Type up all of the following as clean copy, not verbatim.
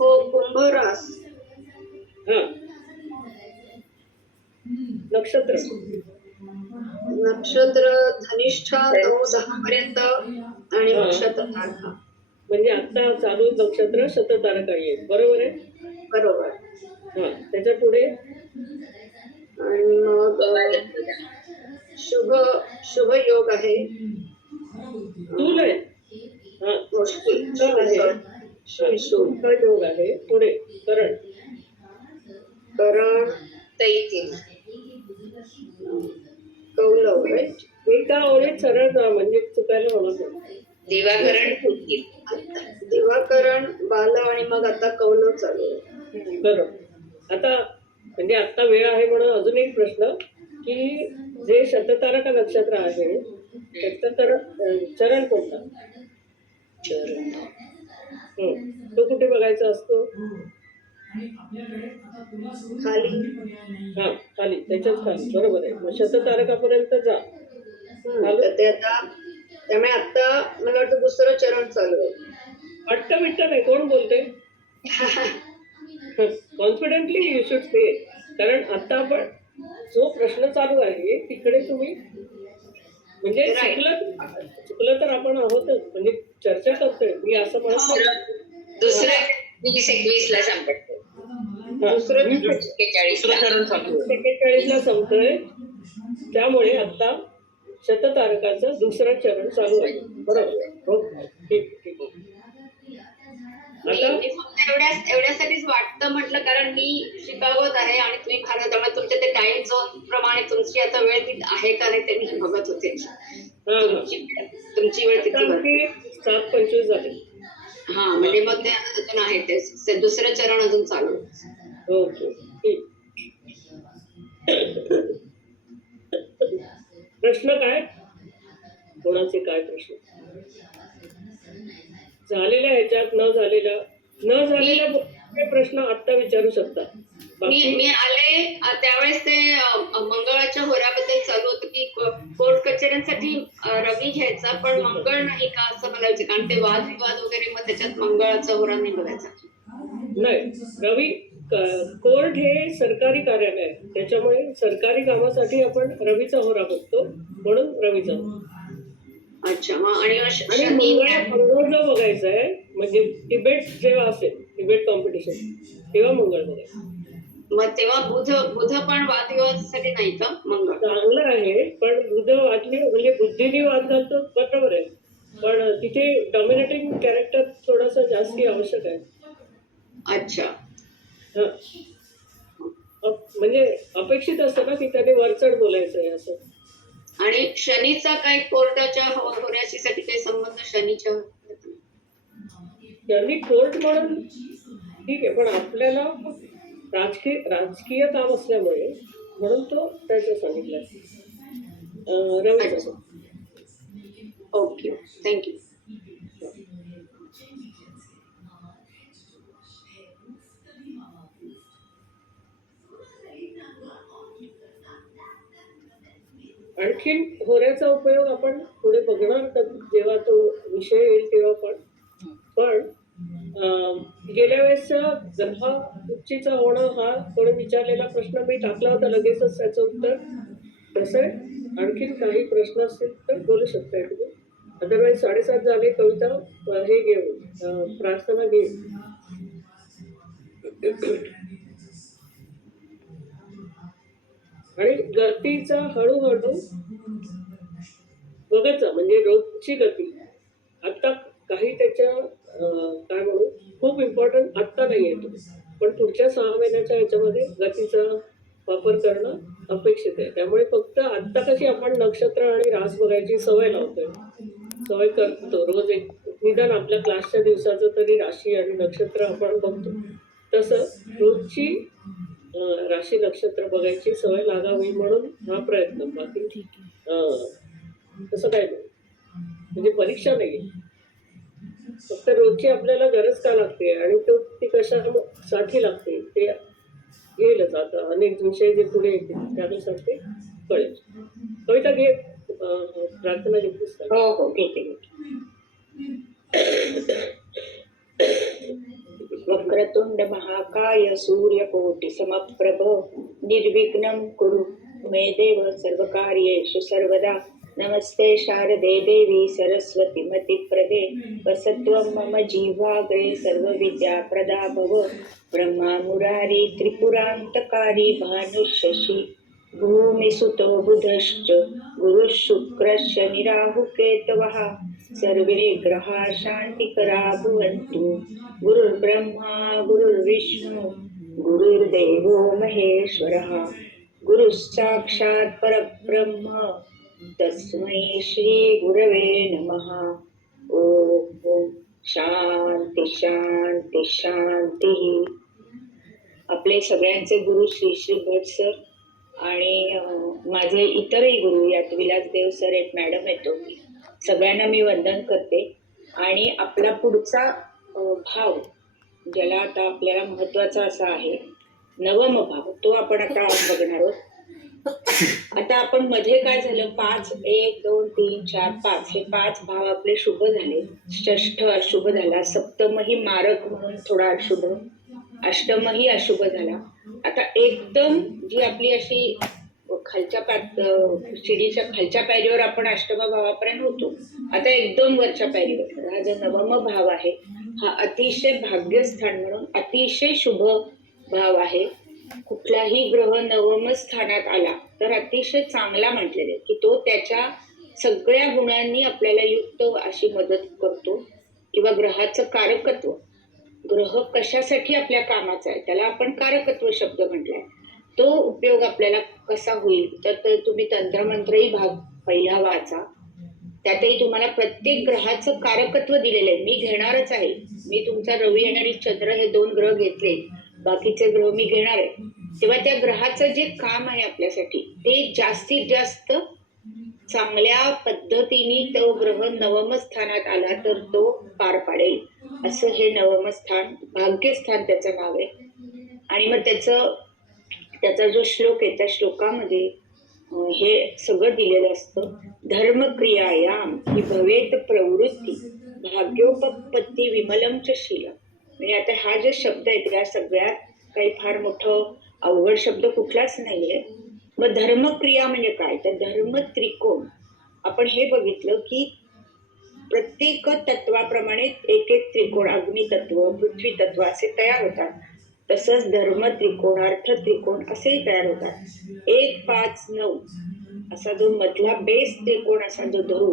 हो, कुंभरास. हा, नक्षत्र नक्षत्र धनिष्ठा 9-10 पर्यंत आणि मग शततारका. म्हणजे आता चालू नक्षत्र शततारका येईल, बरोबर आहे. बरोबर. हा, त्याच्या पुढे आणि मग शुभ शुभ योग आहे. स्थूल आहे. हा, हो, स्थूल आहे. शुभ योग आहे. पुढे करण करण दैत्य कौलव, राईट. एका ओळीत सरळ जा, म्हणजे चुकायला होणार नाही. दिवाकरण दिवाकरण बाल आणि मग आता कौलव चालू आहे. बरोबर. आता म्हणजे आता वेळ आहे म्हणून अजून एक प्रश्न, की जे शततारका नक्षत्र आहे त्याचं तर चरण कोणता? तो कुठे बघायचा असतो? खाली. हा, खाली, त्याच्याच खाली, बरोबर आहे. मग शततारकापर्यंत जा. तर ते आता त्यामुळे आता मला वाटतं दुसरं चरण चालू आहे. वाटतं बिट्ट नाही, कोण बोलते? Confidently you should say. कारण आता आपण जो प्रश्न चालू आहे तिकडे तुम्ही म्हणजे चुकलं तर आपण आहोतच, म्हणजे चर्चा करतोय मी असं म्हणत नाही. दुसरं 20-21 ला संपत. दुसरं 41 ला संपतोय. त्यामुळे आता शततारकाचं दुसरं चरण चालू आहे, बरोबर. हो, ठीक ठीक. मी फक्त एवढ्यासाठीच वाटतं म्हटलं, कारण मी शिकागोत आहे आणि तुम्ही भारत, त्यामुळे तुमच्या ते टाइम झोन प्रमाणे तुमची आता वेळ आहे का नाही ते मी बघत होते. तुमची वेळ किती? 7:25 झाली. हा, म्हणजे मग ते अजून आहे, ते दुसरं चरण अजून चालू आहे. ओके, ठीक. प्रश्न काय, कोणाचे काय प्रश्न झालेल्या ह्याच्यात, न झालेल्या प्रश्न आता विचारू शकता. मी आले त्यावेळेस ते मंगळाच्या होऱ्याबद्दल चालू होतं की कोर्ट कचेऱ्यांसाठी रवी घ्यायचा पण मंगळ नाही का, असं मला विचार, कारण ते वादविवाद वगैरे, मग त्याच्यात मंगळाचा होरा नाही बघायचा. नाही, रवी कोर्ट हे सरकारी कार्यालय आहे, त्याच्यामुळे सरकारी कामासाठी आपण रवीचा होरा बघतो, म्हणून रवीचा. अच्छा. आणि मंगळ जो बघायचा आहे, म्हणजे डिबेट जेव्हा असेल, डिबेट कॉम्पिटिशन, तेव्हा मंगळ बघायचं. मग तेव्हा बुध पण वादविवादासाठी नाही का मंगळ? चांगलं आहे, पण बुध वाटले म्हणजे बुद्धीने वाद घालतो, बरोबर आहे, पण तिथे डॉमिनेटिंग कॅरेक्टर थोडंसं जास्ती आवश्यक आहे. अच्छा. हा, म्हणजे अपेक्षित असतं ना की त्याने वरचढ बोलायचं आहे असं. आणि शनीचा काय कोर्टाच्या होऱ्याशीसाठी काही संबंध? शनीच्या शनी कोर्ट म्हणून ठीक आहे, पण आपल्याला राजकीय काम असल्यामुळे म्हणून तो त्याचं सांगितलं रवीचं. Okay, thank you. आणखीन होऱ्याचा उपयोग आपण पुढे बघणार जेव्हा तो विषय येईल तेव्हा. पण गेल्या वेळेसचा ग्रह उच्चीचा होणं हा कोणी विचारलेला प्रश्न मी टाकला होता लगेचच त्याचं उत्तर. तसं आणखीन काही प्रश्न असतील तर बोलू शकताय तुम्ही. अदरवाईज 7:30 झाले. कविता हे घेऊन प्रार्थना घेऊन आणि गतीचा हळूहळू बघत जा, म्हणजे रोजची गती. आता काही त्याच्या काय म्हणू खूप इम्पॉर्टंट आत्ता नाही येतो, पण पुढच्या 6 महिन्याच्या ह्याच्यामध्ये गतीचा वापर करणं अपेक्षित आहे. त्यामुळे फक्त आत्ता कशी आपण नक्षत्र आणि रास बघायची सवय लावतोय, सवय करतो रोज एक निदान आपल्या क्लासच्या दिवसाचं तरी राशी आणि नक्षत्र आपण बघतो, तसं रोजची राशी नक्षत्र बघायची सवय लागावी म्हणून हा प्रयत्न. बाकी तसं काय नाही, म्हणजे परीक्षा नाही, फक्त रोजची आपल्याला गरज का लागते आणि ती कशासाठी लागते ते येईलच. आता अनेक विषय जे पुढे येतील त्यानुसार ते कळेल. कविता घे, प्रार्थना घेतलीस का? हो हो, ठीक आहे. वक्रतुंड महाकाय सूर्यकोटि समप्रभ निर्विघ्नं कुरु मे देव सर्वकार्येषु सर्वदा नमस्ते शारदे देवी सरस्वती मतिप्रदे वसत्वं मम जीवाग्रे सर्वविद्याप्रदा भव ब्रह्मा मुरारी त्रिपुरान्तकारी भानुशशि भूमिसुतो बुधश्च गुरुः शुक्रश्च निराहुकेतवः सर्वे ग्रहा शान्तिकरा भवन्तु गुरुर्ब्रह्मा गुरुर्विष्णु गुरुर्देवो महेश्वरः गुरुः साक्षात् परब्रह्म तस्मै श्री गुरवे नमः. ओम शांती शांती शांती. आपले सगळ्यांचे गुरु श्री श्री भट सर आणि माझे इतरही गुरु यात विलासदेव सर एक मॅडम येतो, सगळ्यांना मी वंदन करते. आणि आपला पुढचा भाव ज्याला आता आपल्याला महत्वाचा असा आहे नवम भाव, तो आपण आता बघणार आहोत. आता आपण मध्ये काय झालं, 5 1 2 3 4 5 हे 5 भाव आपले शुभ झाले. षष्ठ अशुभ झाला, सप्तमही मारक म्हणून थोडा अशुभ, अष्टमही अशुभ झाला. आता एकदम जी आपली अशी खालच्या शिडीच्या खालच्या पायरीवर आपण अष्टम भावापर्यंत होतो, आता एकदम वरच्या पायरीवर हा जो नवम भाव आहे हा अतिशय भाग्यस्थान म्हणून अतिशय शुभ भाव आहे. कुठलाही ग्रह नवम स्थानात आला तर अतिशय चांगला म्हटलेले की तो त्याच्या सगळ्या गुणांनी आपल्याला युक्त अशी मदत करतो. किंवा ग्रहाचं कारकत्व, ग्रह कशासाठी आपल्या कामाचा आहे त्याला आपण कारकत्व शब्द म्हटलाय, तो उपयोग आपल्याला कसा होईल तर तुम्ही तंत्रमंत्रही भाग पहिला वाचा. त्यातही तुम्हाला प्रत्येक ग्रहाचं कारकत्व दिलेलं आहे. मी घेणारच आहे, मी तुमचा रवी आणि चंद्र हे 2 ग्रह घेतले, बाकीचे ग्रह मी घेणार आहे. तेव्हा त्या ग्रहाचं जे काम आहे आपल्यासाठी ते जास्तीत जास्त चांगल्या पद्धतीने तो ग्रह नवम स्थानात आला तर तो पार पाडेल. असं हे नवम स्थान, भाग्यस्थान त्याचं नाव आहे. आणि मग त्याचा जो श्लोक आहे त्या श्लोकामध्ये हे सगळं दिलेलं असतं. धर्मक्रियायाम ही भवेत प्रवृत्ती भाग्योपपत्ती विमलम च शीलम. म्हणजे आता हा जे शब्द आहेत या सगळ्यात काही फार मोठं अवघड शब्द कुठलाच नाहीये. मग धर्मक्रिया म्हणजे काय, तर धर्म त्रिकोण आपण हे बघितलं की प्रत्येक तत्वाप्रमाणे एक एक त्रिकोण, अग्नी तत्व, पृथ्वी तत्व असे तयार होतात. तसंच धर्म त्रिकोण, अर्थ त्रिकोण असेही तयार होतात. 1 5 9 असा जो मधला बेस त्रिकोण असा जो धरू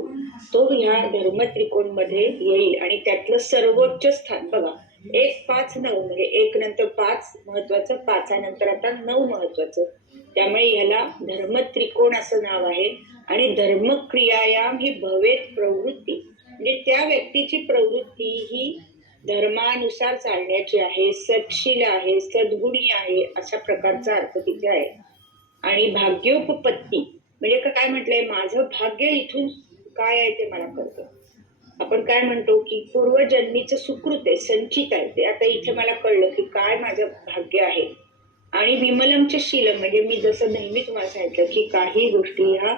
तो ह्या धर्म त्रिकोण मध्ये येईल. आणि त्यातलं सर्वोच्च स्थान बघा, 1 5 9 म्हणजे 1 नंतर 5 महत्वाचं, 5 नंतर आता 9 महत्वाचं. त्यामुळे ह्याला धर्म त्रिकोण असं नाव आहे. आणि धर्मक्रियायाम ही भवेत प्रवृत्ती म्हणजे त्या व्यक्तीची प्रवृत्ती ही धर्मानुसार चालण्याची आहे, सत्शील आहे, सद्गुणी आहे, अशा प्रकारचा अर्थ तिथे आहे. आणि भाग्योपपत्ती म्हणजे काय म्हटलंय, माझं भाग्य इथून काय आहे ते मला कळतं. आपण काय म्हणतो की पूर्वजन्मीचं सुकृत आहे, संचित आहे ते आता इथे मला कळलं की काय माझं भाग्य आहे. आणि विमलमचे शीलम म्हणजे मी जसं नेहमी तुम्हाला सांगितलं की काही गोष्टी ह्या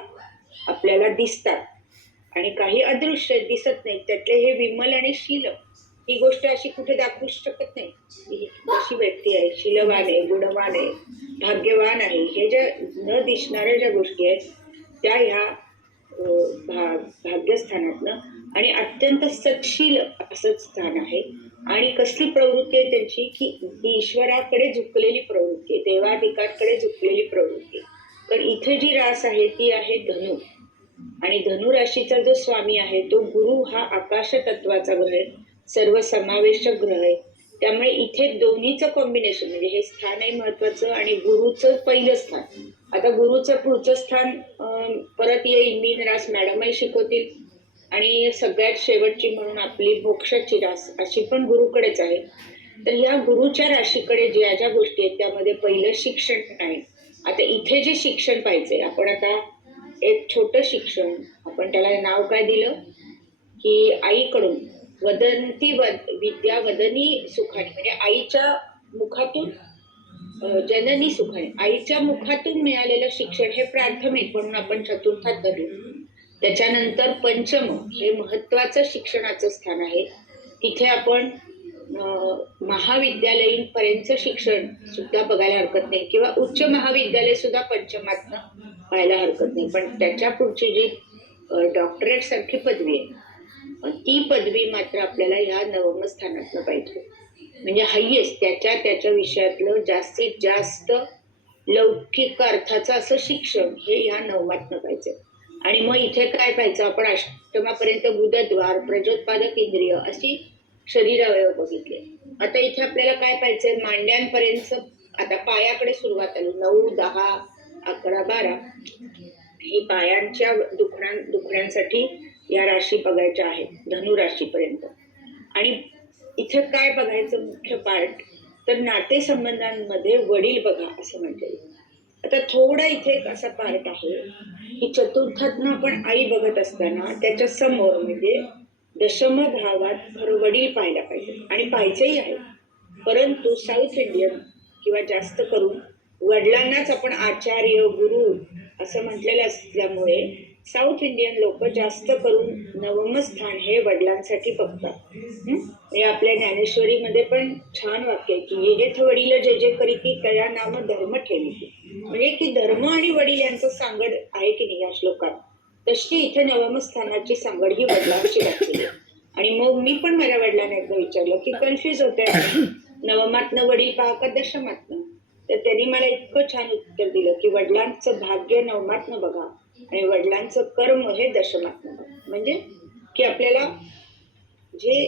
आपल्याला दिसतात आणि काही अदृश्य दिसत नाहीत. त्यातले हे विमल आणि शील ही गोष्ट अशी कुठे दाखवू शकत नाही. ही अशी व्यक्ती आहे, शीलवान आहे, गुणवान आहे, भाग्यवान आहे, हे ज्या न दिसणाऱ्या ज्या गोष्टी आहेत त्या ह्या भाग्यस्थानातनं. आणि अत्यंत सत्शील असं स्थान आहे. आणि कसली प्रवृत्ती आहे त्यांची की ईश्वराकडे झुकलेली प्रवृत्ती आहे, देवाधिकाकडे झुकलेली प्रवृत्ती आहे. तर इथे जी रास आहे ती आहे धनु. आणि धनु राशीचा जो स्वामी आहे तो गुरु हा आकाश तत्वाचा ग्रह आहे, सर्वसमावेशक ग्रह आहे. त्यामुळे इथे दोन्हीचं कॉम्बिनेशन म्हणजे हे स्थानही महत्वाचं आणि गुरुचं पहिलं स्थान. आता गुरुचं पुढचं स्थान परत येईल, मीन रास मॅडमही शिकवतील. आणि सगळ्यात शेवटची म्हणून आपली मोक्षाची रास अशी पण गुरुकडेच आहे. तर या गुरुच्या राशीकडे ज्या ज्या गोष्टी आहेत त्यामध्ये पहिलं शिक्षण आहे. आता इथे जे शिक्षण पाहिजे आपण आता एक छोटं शिक्षण, आपण त्याला नाव काय दिलं की आईकडून वदंती विद्या वदनी सुखाने म्हणजे आईच्या मुखातून जननी सुखाने, आईच्या मुखातून मिळालेलं शिक्षण हे प्राथमिक म्हणून आपण चतुर्थात धरू. त्याच्यानंतर पंचम हे महत्वाचं शिक्षणाचं स्थान आहे. तिथे आपण महाविद्यालयीन पर्यंतचं शिक्षण सुद्धा बघायला हरकत नाही किंवा उच्च महाविद्यालय सुद्धा पंचमातनं पाहायला हरकत नाही. पण त्याच्या पुढची जी डॉक्टरेट सारखी पदवी आहे ती पदवी मात्र आपल्याला ह्या नवम स्थानातनं पाहिजे. म्हणजे हायेस्ट त्याच्या विषयातलं जास्तीत जास्त लौकिक अर्थाचं असं शिक्षण हे ह्या नवमातनं पाहिजे. आणि मग इथे काय पाहायचं आपण अष्टमापर्यंत गुदद्वार प्रजोत्पादक इंद्रिय अशी शरीर अवयव बघितले. आता इथे आपल्याला काय पाहिजे मांड्यांपर्यंत आता पायाकडे सुरुवात आली 9, 10, 11, 12 ही पायांच्या दुखण्यांसाठी या राशी बघायच्या आहेत धनु राशीपर्यंत. आणि इथे काय बघायचं मुख्य पार्ट तर नातेसंबंधांमध्ये वडील बघा असं म्हणते. आता थोडा इथे एक असा पार्ट आहे की चतुर्थातनं आपण आई बघत असताना त्याच्या समोर म्हणजे दशम भावात वडील पाहायला पाहिजे आणि पाहायचंही आहे. परंतु साऊथ इंडियन किंवा जास्त करून वडिलांनाच आपण आचार्य गुरु असं म्हटलेलं असल्यामुळे साऊथ इंडियन लोक जास्त करून नवम स्थान हे वडिलांसाठी बघतात. हे आपल्या ज्ञानेश्वरीमध्ये पण छान वाक्य आहे की येथ वडील जे जे करीती त्या नाम धर्म ठेवी. म्हणजे की धर्म आणि वडील यांचं सांगड आहे की नाही या श्लोकात तशी इथे नवम स्थानाची सांगड ही वडिलांची घातलेली. आणि मग मी पण माझ्या वडिलांना एकदा विचारलं की कन्फ्युज होते नवमातनं वडील पहा का दशमातनं. तर त्यांनी मला इतकं छान उत्तर दिलं की वडिलांचं भाग्य नवमातनं बघा आणि वडिलांचं कर्म हे दशमातनं बघा. म्हणजे की आपल्याला जे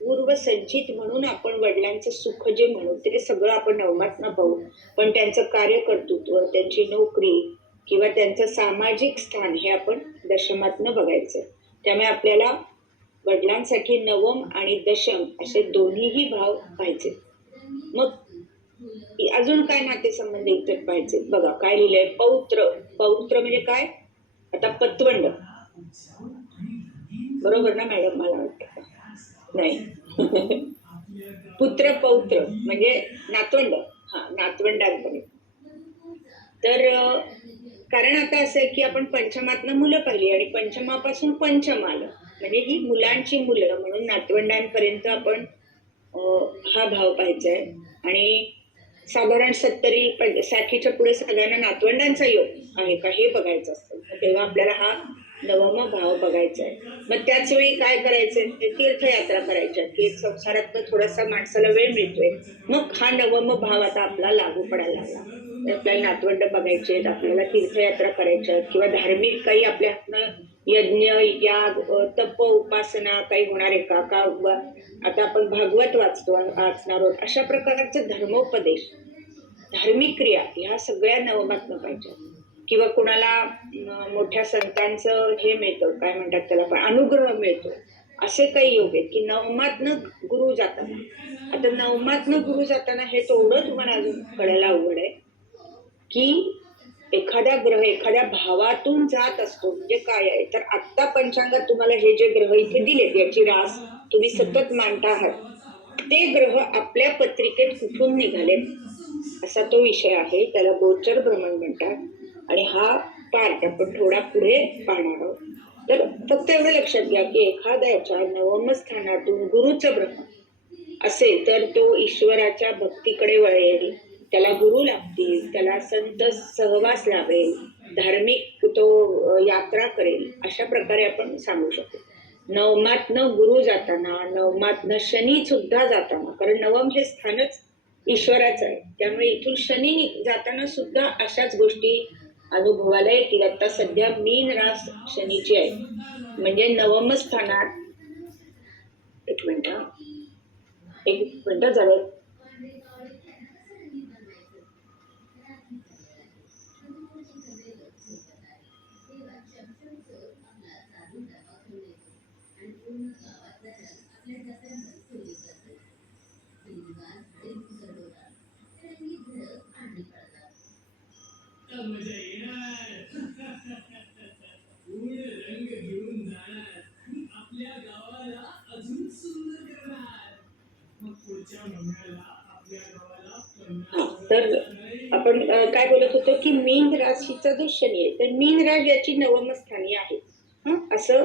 पूर्वसंचित म्हणून आपण वडिलांचं सुख जे म्हणू ते सगळं आपण नवमातनं पाहू. पण त्यांचं कार्यकर्तृत्व त्यांची नोकरी किंवा त्यांचं सामाजिक स्थान हे आपण दशमातनं बघायचं. त्यामुळे आपल्याला वडिलांसाठी नवम आणि दशम असे दोन्हीही भाव पाहिजे. मग अजून काय नातेसंबंध इतर पाहिजे बघा काय लिहिलंय पौत्र. पौत्र म्हणजे काय आता पतवंड बरोबर ना मॅडम मला वाटतं नाही पुत्र पौत्र म्हणजे नातवंड. हा नातवंडांपर्यंत. तर कारण आता असं आहे की आपण पंचमातनं मुलं पाहिली आणि पंचमापासून पंचम आलं म्हणजे ही मुलांची मुलं म्हणून नातवंडांपर्यंत आपण हा भाव पाहायचा आहे. आणि साधारण 60च्या पुढे सगळ्यांना नातवंडांचा योग आहे का हे बघायचं असतं. तेव्हा आपल्याला हा नवम भाव बघायचा आहे. मग त्याच वेळी काय करायचंय ते तीर्थयात्रा करायच्या की एक संसारात थोडासा माणसाला वेळ मिळतोय मग हा नवम भाव आता आपला लागू पडायला लागला. आपल्याला नातवंड बघायचे आहेत आपल्याला तीर्थयात्रा करायच्या आहेत किंवा धार्मिक काही आपल्या हातनं यज्ञ याग तप उपासना काही होणार आहे का आता आपण भागवत वाचणार आहोत अशा प्रकारचे धर्मोपदेश धार्मिक क्रिया ह्या सगळ्या नवमातनं पाहिजे. किंवा कुणाला मोठ्या संतांचं हे मिळतं काय म्हणतात त्याला पण अनुग्रह मिळतो असे काही योग आहेत की नवमातनं गुरु जाताना. आता नवमातनं गुरु जाताना हे तेवढं तुम्हाला अजून कळायला अवघड आहे की एखादा ग्रह एखाद्या भावातून जात असतो म्हणजे काय आहे तर आत्ता पंचांगात तुम्हाला हे जे ग्रह इथे दिलेत याची रास तुम्ही सतत मांडता आहात ते ग्रह आपल्या पत्रिकेत कुठून निघालेत असा तो विषय आहे. त्याला गोचर भ्रमण म्हणतात. आणि हा पार्ट आपण थोडा पुढे पाहणार आहोत. तर फक्त एवढं लक्षात घ्या की एखाद्याच्या नवम स्थानातून गुरुचं भ्रमण असेल तर तो ईश्वराच्या भक्तीकडे वळेल त्याला गुरु लागतील त्याला संत सहवास लाभेल धार्मिक तो यात्रा करेल अशा प्रकारे आपण सांगू शकतो. नवमातनं गुरु जाताना नवमातनं शनी सुद्धा जाताना कारण नवम हे स्थानच ईश्वराचं आहे त्यामुळे इथून शनी जाताना सुद्धा अशाच गोष्टी अनुभवाला येतील. आता सध्या मीन रास शनीची आहे म्हणजे नवम स्थानात एक मिनिट झालं तर आपण काय बोलत होतो की मीन राशीचा जो शनी आहे तर मीन राश याची नवम स्थानी आहे असं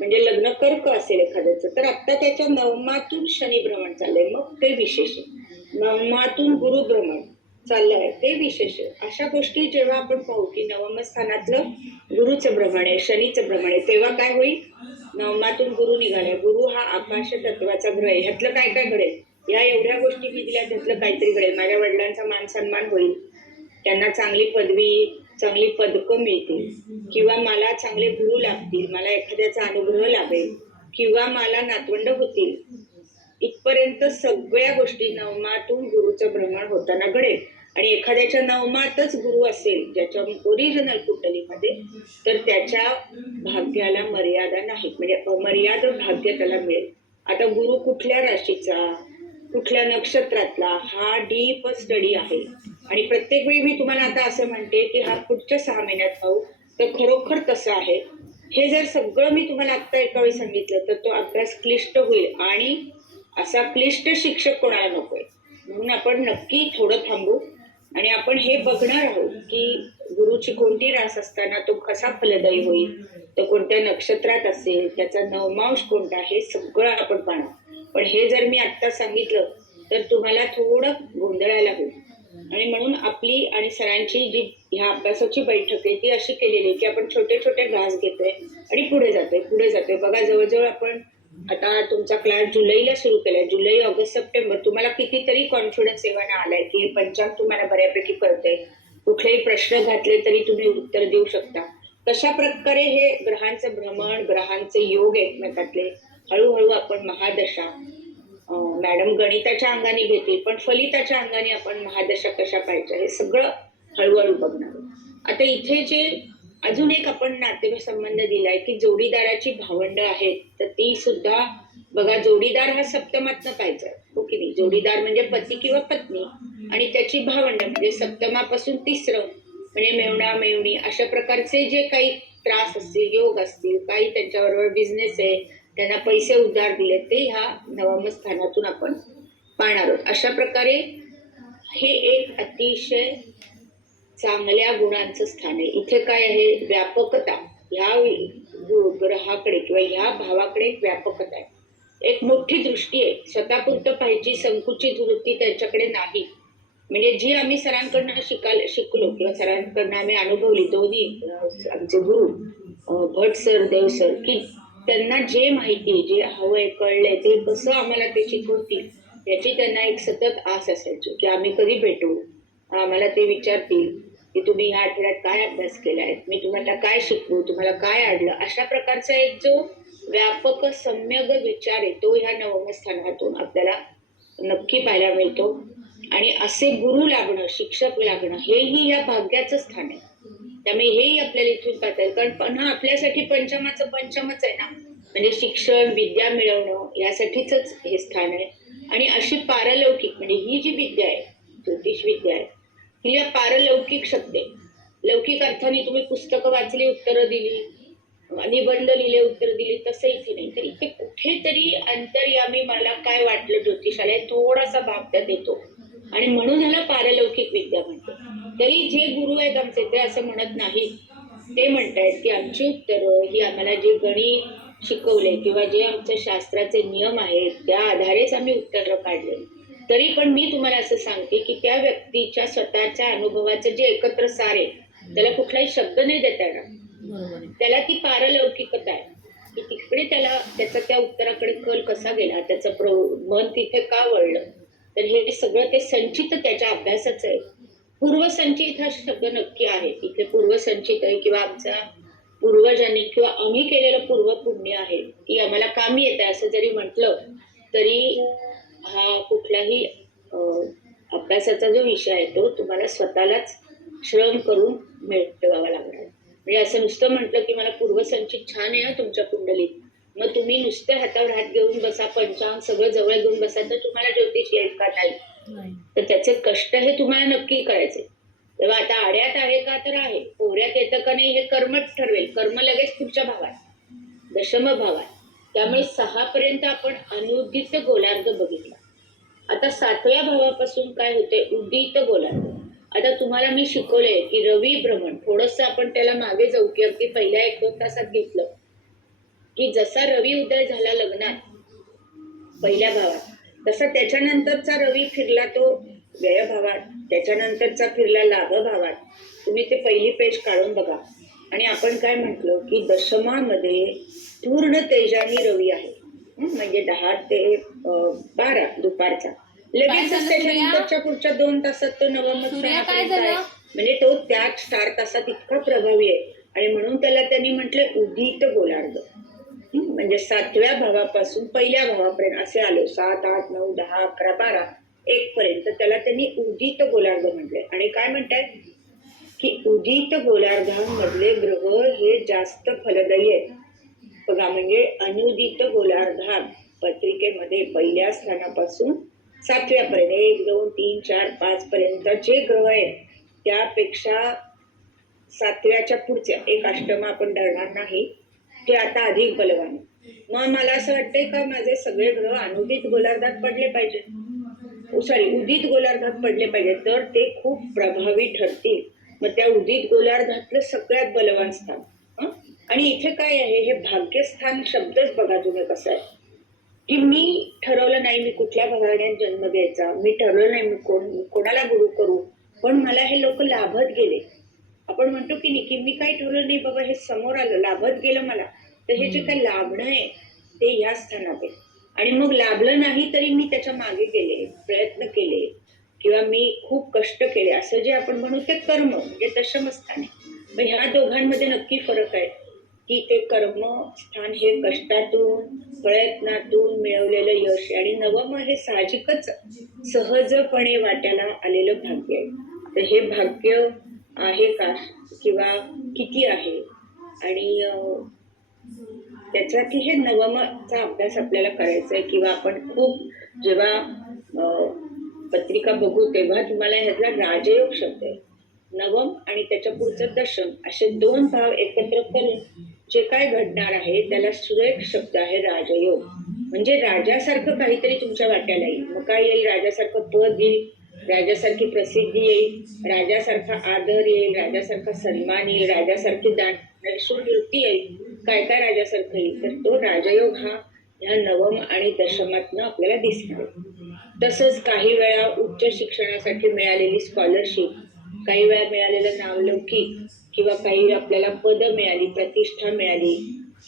म्हणजे लग्न कर्क असेल एखाद्याचं, तर आता त्याच्या नवमातून शनी भ्रमण चाललंय, मग ते विशेष आहे. नवमातून गुरु भ्रमण चाललंय, ते विशेष आहे. अशा गोष्टी जेव्हा आपण पाहू की नवम स्थानातलं गुरुचं भ्रमण आहे, शनीचं भ्रमण आहे, तेव्हा काय होईल? नवमातून गुरु निघालाय. गुरु हा आकाश तत्वाचा ग्रह आहे. ह्यातलं काय काय घडेल? या एवढ्या गोष्टी मी दिल्या, त्यातलं काहीतरी घडेल. माझ्या वडिलांचा मान सन्मान होईल, त्यांना चांगली पदवी, चांगली पदकं मिळतील, किंवा मला चांगले गुरु लागतील, मला एखाद्याचा अनुग्रह लाभेल, किंवा मला नातवंड होतील. इथपर्यंत सगळ्या गोष्टी नवमातून गुरुचं भ्रमण होताना घडेल. आणि एखाद्याच्या नवमातच गुरु असेल ज्याच्या ओरिजिनल कुंडलीमध्ये, तर त्याच्या भाग्याला मर्यादा नाही, म्हणजे अमर्याद भाग्य त्याला मिळेल. आता गुरु कुठल्या राशीचा, कुठल्या नक्षत्रातला, हा डीप स्टडी आहे. आणि प्रत्येक वेळी मी तुम्हाला आता असं म्हणते की हा पुढच्या 6 महिन्यात पाहू, तर खरोखर तसं आहे. हे जर सगळं मी तुम्हाला आत्ता एका वेळी सांगितलं तर तो अभ्यास क्लिष्ट होईल, आणि असा क्लिष्ट शिक्षक कोणाला नकोय. म्हणून आपण नक्की थोडं थांबू आणि आपण हे बघणार आहोत की गुरुची कोणती रास असताना तो कसा फलदायी होईल, तो कोणत्या नक्षत्रात असेल, त्याचा नवमांश कोणता, हे सगळं आपण पाहणार. पण हे जर मी आत्ता सांगितलं तर तुम्हाला थोडं गोंधळायला होईल. आणि म्हणून आपली आणि सरांची जी ह्या अभ्यासाची बैठक आहे ती अशी केलेली आहे की आपण छोटे छोटे घास घेतोय आणि पुढे जातोय. बघा, जवळजवळ आपण आता तुमचा क्लास जुलैला सुरू केलाय. जुलै, ऑगस्ट, सप्टेंबर, तुम्हाला कितीतरी कॉन्फिडन्स येवाना आलाय की हे पंचांग तुम्हाला बऱ्यापैकी कळतंय. कुठलेही प्रश्न घातले तरी तुम्ही उत्तर देऊ शकता. कशा प्रकारे हे ग्रहांचं भ्रमण, ग्रहांचे योग एकमेकातले, हळूहळू आपण महादशा, मॅडम गणिताच्या अंगाने घेतील पण फलिताच्या अंगाने आपण महादशा कशा पाहिजे हे सगळं हळूहळू बघणार. आता इथे जे अजून एक आपण नातेसंबंध दिलाय की जोडीदाराची भावंड आहेत, तर ती सुद्धा बघा, जोडीदार हा सप्तमातनं पाहिजे, हो की नाही? जोडीदार म्हणजे पती किंवा पत्नी, आणि त्याची भावंड म्हणजे सप्तमापासून 3रं म्हणजे मेवणा मेवणी, अशा प्रकारचे जे काही त्रास असतील, योग असतील, काही त्यांच्याबरोबर बिझनेस आहे, त्यांना पैसे उधार दिले, ते ह्या नवम स्थानातून आपण पाहणार आहोत. अशा प्रकारे हे एक अतिशय चांगल्या गुणांचं स्थान आहे. इथे काय आहे? व्यापकता. ह्या ग्रहाकडे किंवा ह्या भावाकडे एक व्यापकता आहे, एक मोठी दृष्टी आहे. स्वतःपुरतं पाहिजे संकुचित वृत्ती त्यांच्याकडे नाही. म्हणजे जी आम्ही सरांकडनं शिकलो किंवा सरांकडनं आम्ही अनुभवली, दोन्ही आमचे गुरु भट सर, देव सर, की त्यांना जे माहिती, जे हवंय, कळलंय, ते कसं आम्हाला ते शिकवतील याची त्यांना एक सतत आस असायची की आम्ही कधी भेटू, आम्हाला ते विचारतील की तुम्ही ह्या आठवड्यात काय अभ्यास केलाय, मी तुम्हाला काय शिकवू, तुम्हाला काय अडलं. अशा प्रकारचा एक जो व्यापक सम्यक विचार आहे तो ह्या नवम स्थानातून आपल्याला नक्की पाहायला मिळतो. आणि असे गुरु लागणं, शिक्षक लागणं, हेही या भाग्याचं स्थान आहे. त्यामुळे हेही आपल्याला इथून पाहता येईल. कारण पण आपल्यासाठी पंचमच आहे ना, म्हणजे शिक्षण, विद्या मिळवणं यासाठीच हे स्थान आहे. आणि अशी पारलौकिक, म्हणजे ही जी विद्या आहे, ज्योतिष विद्या आहे, ही या पारलौकिक शक्ती. लौकिक अर्थाने तुम्ही पुस्तकं वाचली, उत्तरं दिली, निबंध लिहिले, उत्तर दिली, तसं इथे नाही. तर इथे कुठेतरी अंतर्यामी मला काय वाटलं ज्योतिषाला, थोडासा भाग त्यात येतो, आणि म्हणून ह्याला पारलौकिक विद्या म्हणतो. तरी जे गुरु आहेत आमचे ते असं म्हणत नाही, ते म्हणतायत की आमची उत्तरं ही आम्हाला जे गणित शिकवले किंवा जे आमच्या शास्त्राचे नियम आहेत त्या आधारेच आम्ही उत्तरं काढले. तरी पण मी तुम्हाला असं सांगते की त्या व्यक्तीच्या स्वतःच्या अनुभवाचं जे एकत्र सार आहे त्याला कुठलाही शब्द नाही देता येणार. त्याला ती पारलौकिकता आहे की तिकडे त्याला त्याचा त्या उत्तराकडे कल कसा गेला, त्याचं मन तिथे का वळलं. तर हे सगळं ते संचित त्याच्या अभ्यासाचं आहे. पूर्वसंचित हा शब्द नक्की आहे इथे. पूर्वसंचित आहे किंवा आमचा पूर्वजांनी किंवा आम्ही केलेलं पूर्व पुण्य आहे की आम्हाला कामी येत आहे असं जरी म्हटलं तरी हा कुठलाही अभ्यासाचा जो विषय आहे तो तुम्हाला स्वतःलाच श्रम करून मिळवावा लागणार. म्हणजे असं नुसतं म्हटलं की मला पूर्वसंचित छान आहे तुमच्या कुंडलीत, मग तुम्ही नुसते हातावर हात घेऊन बसा, पंचांग सगळं जवळ घेऊन बसा, तर तुम्हाला ज्योतिष येईल का? नाही. तर त्याचे कष्ट हे तुम्हाला नक्की करायचे. तेव्हा आता आड्यात आहे का? तर आहे. पोहऱ्यात येतं का नाही हे कर्मच ठरवेल. कर्म लगेच पुढच्या भावात, दशम भावात. त्यामुळे 6 पर्यंत आपण अनुदित गोलार्ध बघितला. आता 7व्या भावापासून काय होते? उदित गोलार्ध. आता तुम्हाला मी शिकवलंय की रवी भ्रमण, थोडंसं आपण त्याला मागे जाऊ की अगदी पहिल्या 1-2 तासात घेतलं की जसा रवी उदय झाला लग्नात पहिल्या भावात तसा त्याच्यानंतरचा रवी फिरला तो व्ययभावात, त्याच्यानंतरचा फिरला लाभभावात. तुम्ही ते पहिली पेज काढून बघा. आणि आपण काय म्हटलं की दशमामध्ये पूर्ण तेजानी रवी आहे. म्हणजे 10 ते 12 दुपारचा. लगेच झालं, त्याच्यानंतरच्या पुढच्या 2 तासात तो नवम सूर्या, काय स्थानापर्यंत आहे. झालं? म्हणजे तो त्याच 4 तासात इतका प्रभावी आहे. आणि म्हणून त्याला त्यांनी म्हटले उदित गोलार्ध. म्हणजे 7व्या भावापासून पहिल्या भावापर्यंत असे आलो 7, 8, 9, 10, 11, 12, 1 पर्यंत त्याला त्यांनी उदित गोलार्ध म्हटले. आणि काय म्हणतात की उदित गोलार्धांमधले ग्रह हे जास्त फलदायी आहेत बघा. म्हणजे अनुदित गोलार्धात पत्रिकेमध्ये पहिल्या स्थानापासून 7व्या पर्यंत 1, 2, 3, 4, 5 पर्यंत जे ग्रह आहेत त्यापेक्षा 7व्याच्या पुढच्या एक अष्टम आपण धरणार नाही ते आता अधिक बलवान. मग मला असं वाटतंय का माझे सगळे ग्रह अनुदित गोलार्धात पडले पाहिजे, उदित गोलार्धात पडले पाहिजे तर ते खूप प्रभावी ठरतील. मग त्या उदित गोलार्धातलं सगळ्यात बलवान स्थान. आणि इथे काय आहे हे भाग्यस्थान शब्दच बघा तुम्ही कसं आहे की मी ठरवलं नाही मी कुठल्या घराण्यात जन्म द्यायचा, मी ठरवलं नाही मी कोणाला गुरु करू, पण मला हे लोक लाभत गेले. आपण म्हणतो की नाही की मी काही ठरवलं नाही बाबा हे समोर आलं लाभत गेलं मला. तर हे जे काही लाभणं आहे ते या स्थानात आहे. आणि मग लाभलं नाही तरी मी त्याच्या मागे गेले, प्रयत्न केले किंवा मी खूप कष्ट केले असं जे आपण म्हणू ते कर्म म्हणजे दशमस्थान आहे. मग ह्या दोघांमध्ये नक्की फरक आहे की ते कर्मस्थान हे कष्टातून प्रयत्नातून मिळवलेलं यश आणि नवम हे साहजिकच सहजपणे वाट्याला आलेलं भाग्य आहे. तर हे भाग्य आहे का किंवा किती आहे आणि त्याच्यासाठी हे नवमचा अभ्यास आपल्याला करायचा आहे. किंवा आपण खूप जेव्हा पत्रिका बघू तेव्हा तुम्हाला ह्यातला राजयोग शब्द आहे नवम आणि त्याच्या पुढचं दशम असे 2 भाव एकत्र करून जे काय घडणार आहे त्याला सुरेख शब्द आहे राजयोग. म्हणजे राजासारखं काहीतरी तुमच्या वाट्याला येईल. मग काय येईल? राजासारखं पद येईल, राजासारखी प्रसिद्धी येईल, राजासारखा आदर येईल, राजासारखा सन्मान येईल, राजासारखी वृत्ती येईल. काय काय राजासारखं येईल तर तो राजयोग हा ह्या नवम आणि दशमातनं आपल्याला दिसणार. तसंच काही वेळा उच्च शिक्षणासाठी मिळालेली स्कॉलरशिप, काही वेळा मिळालेलं नावलौकिक किंवा काही आपल्याला पद मिळाली, प्रतिष्ठा मिळाली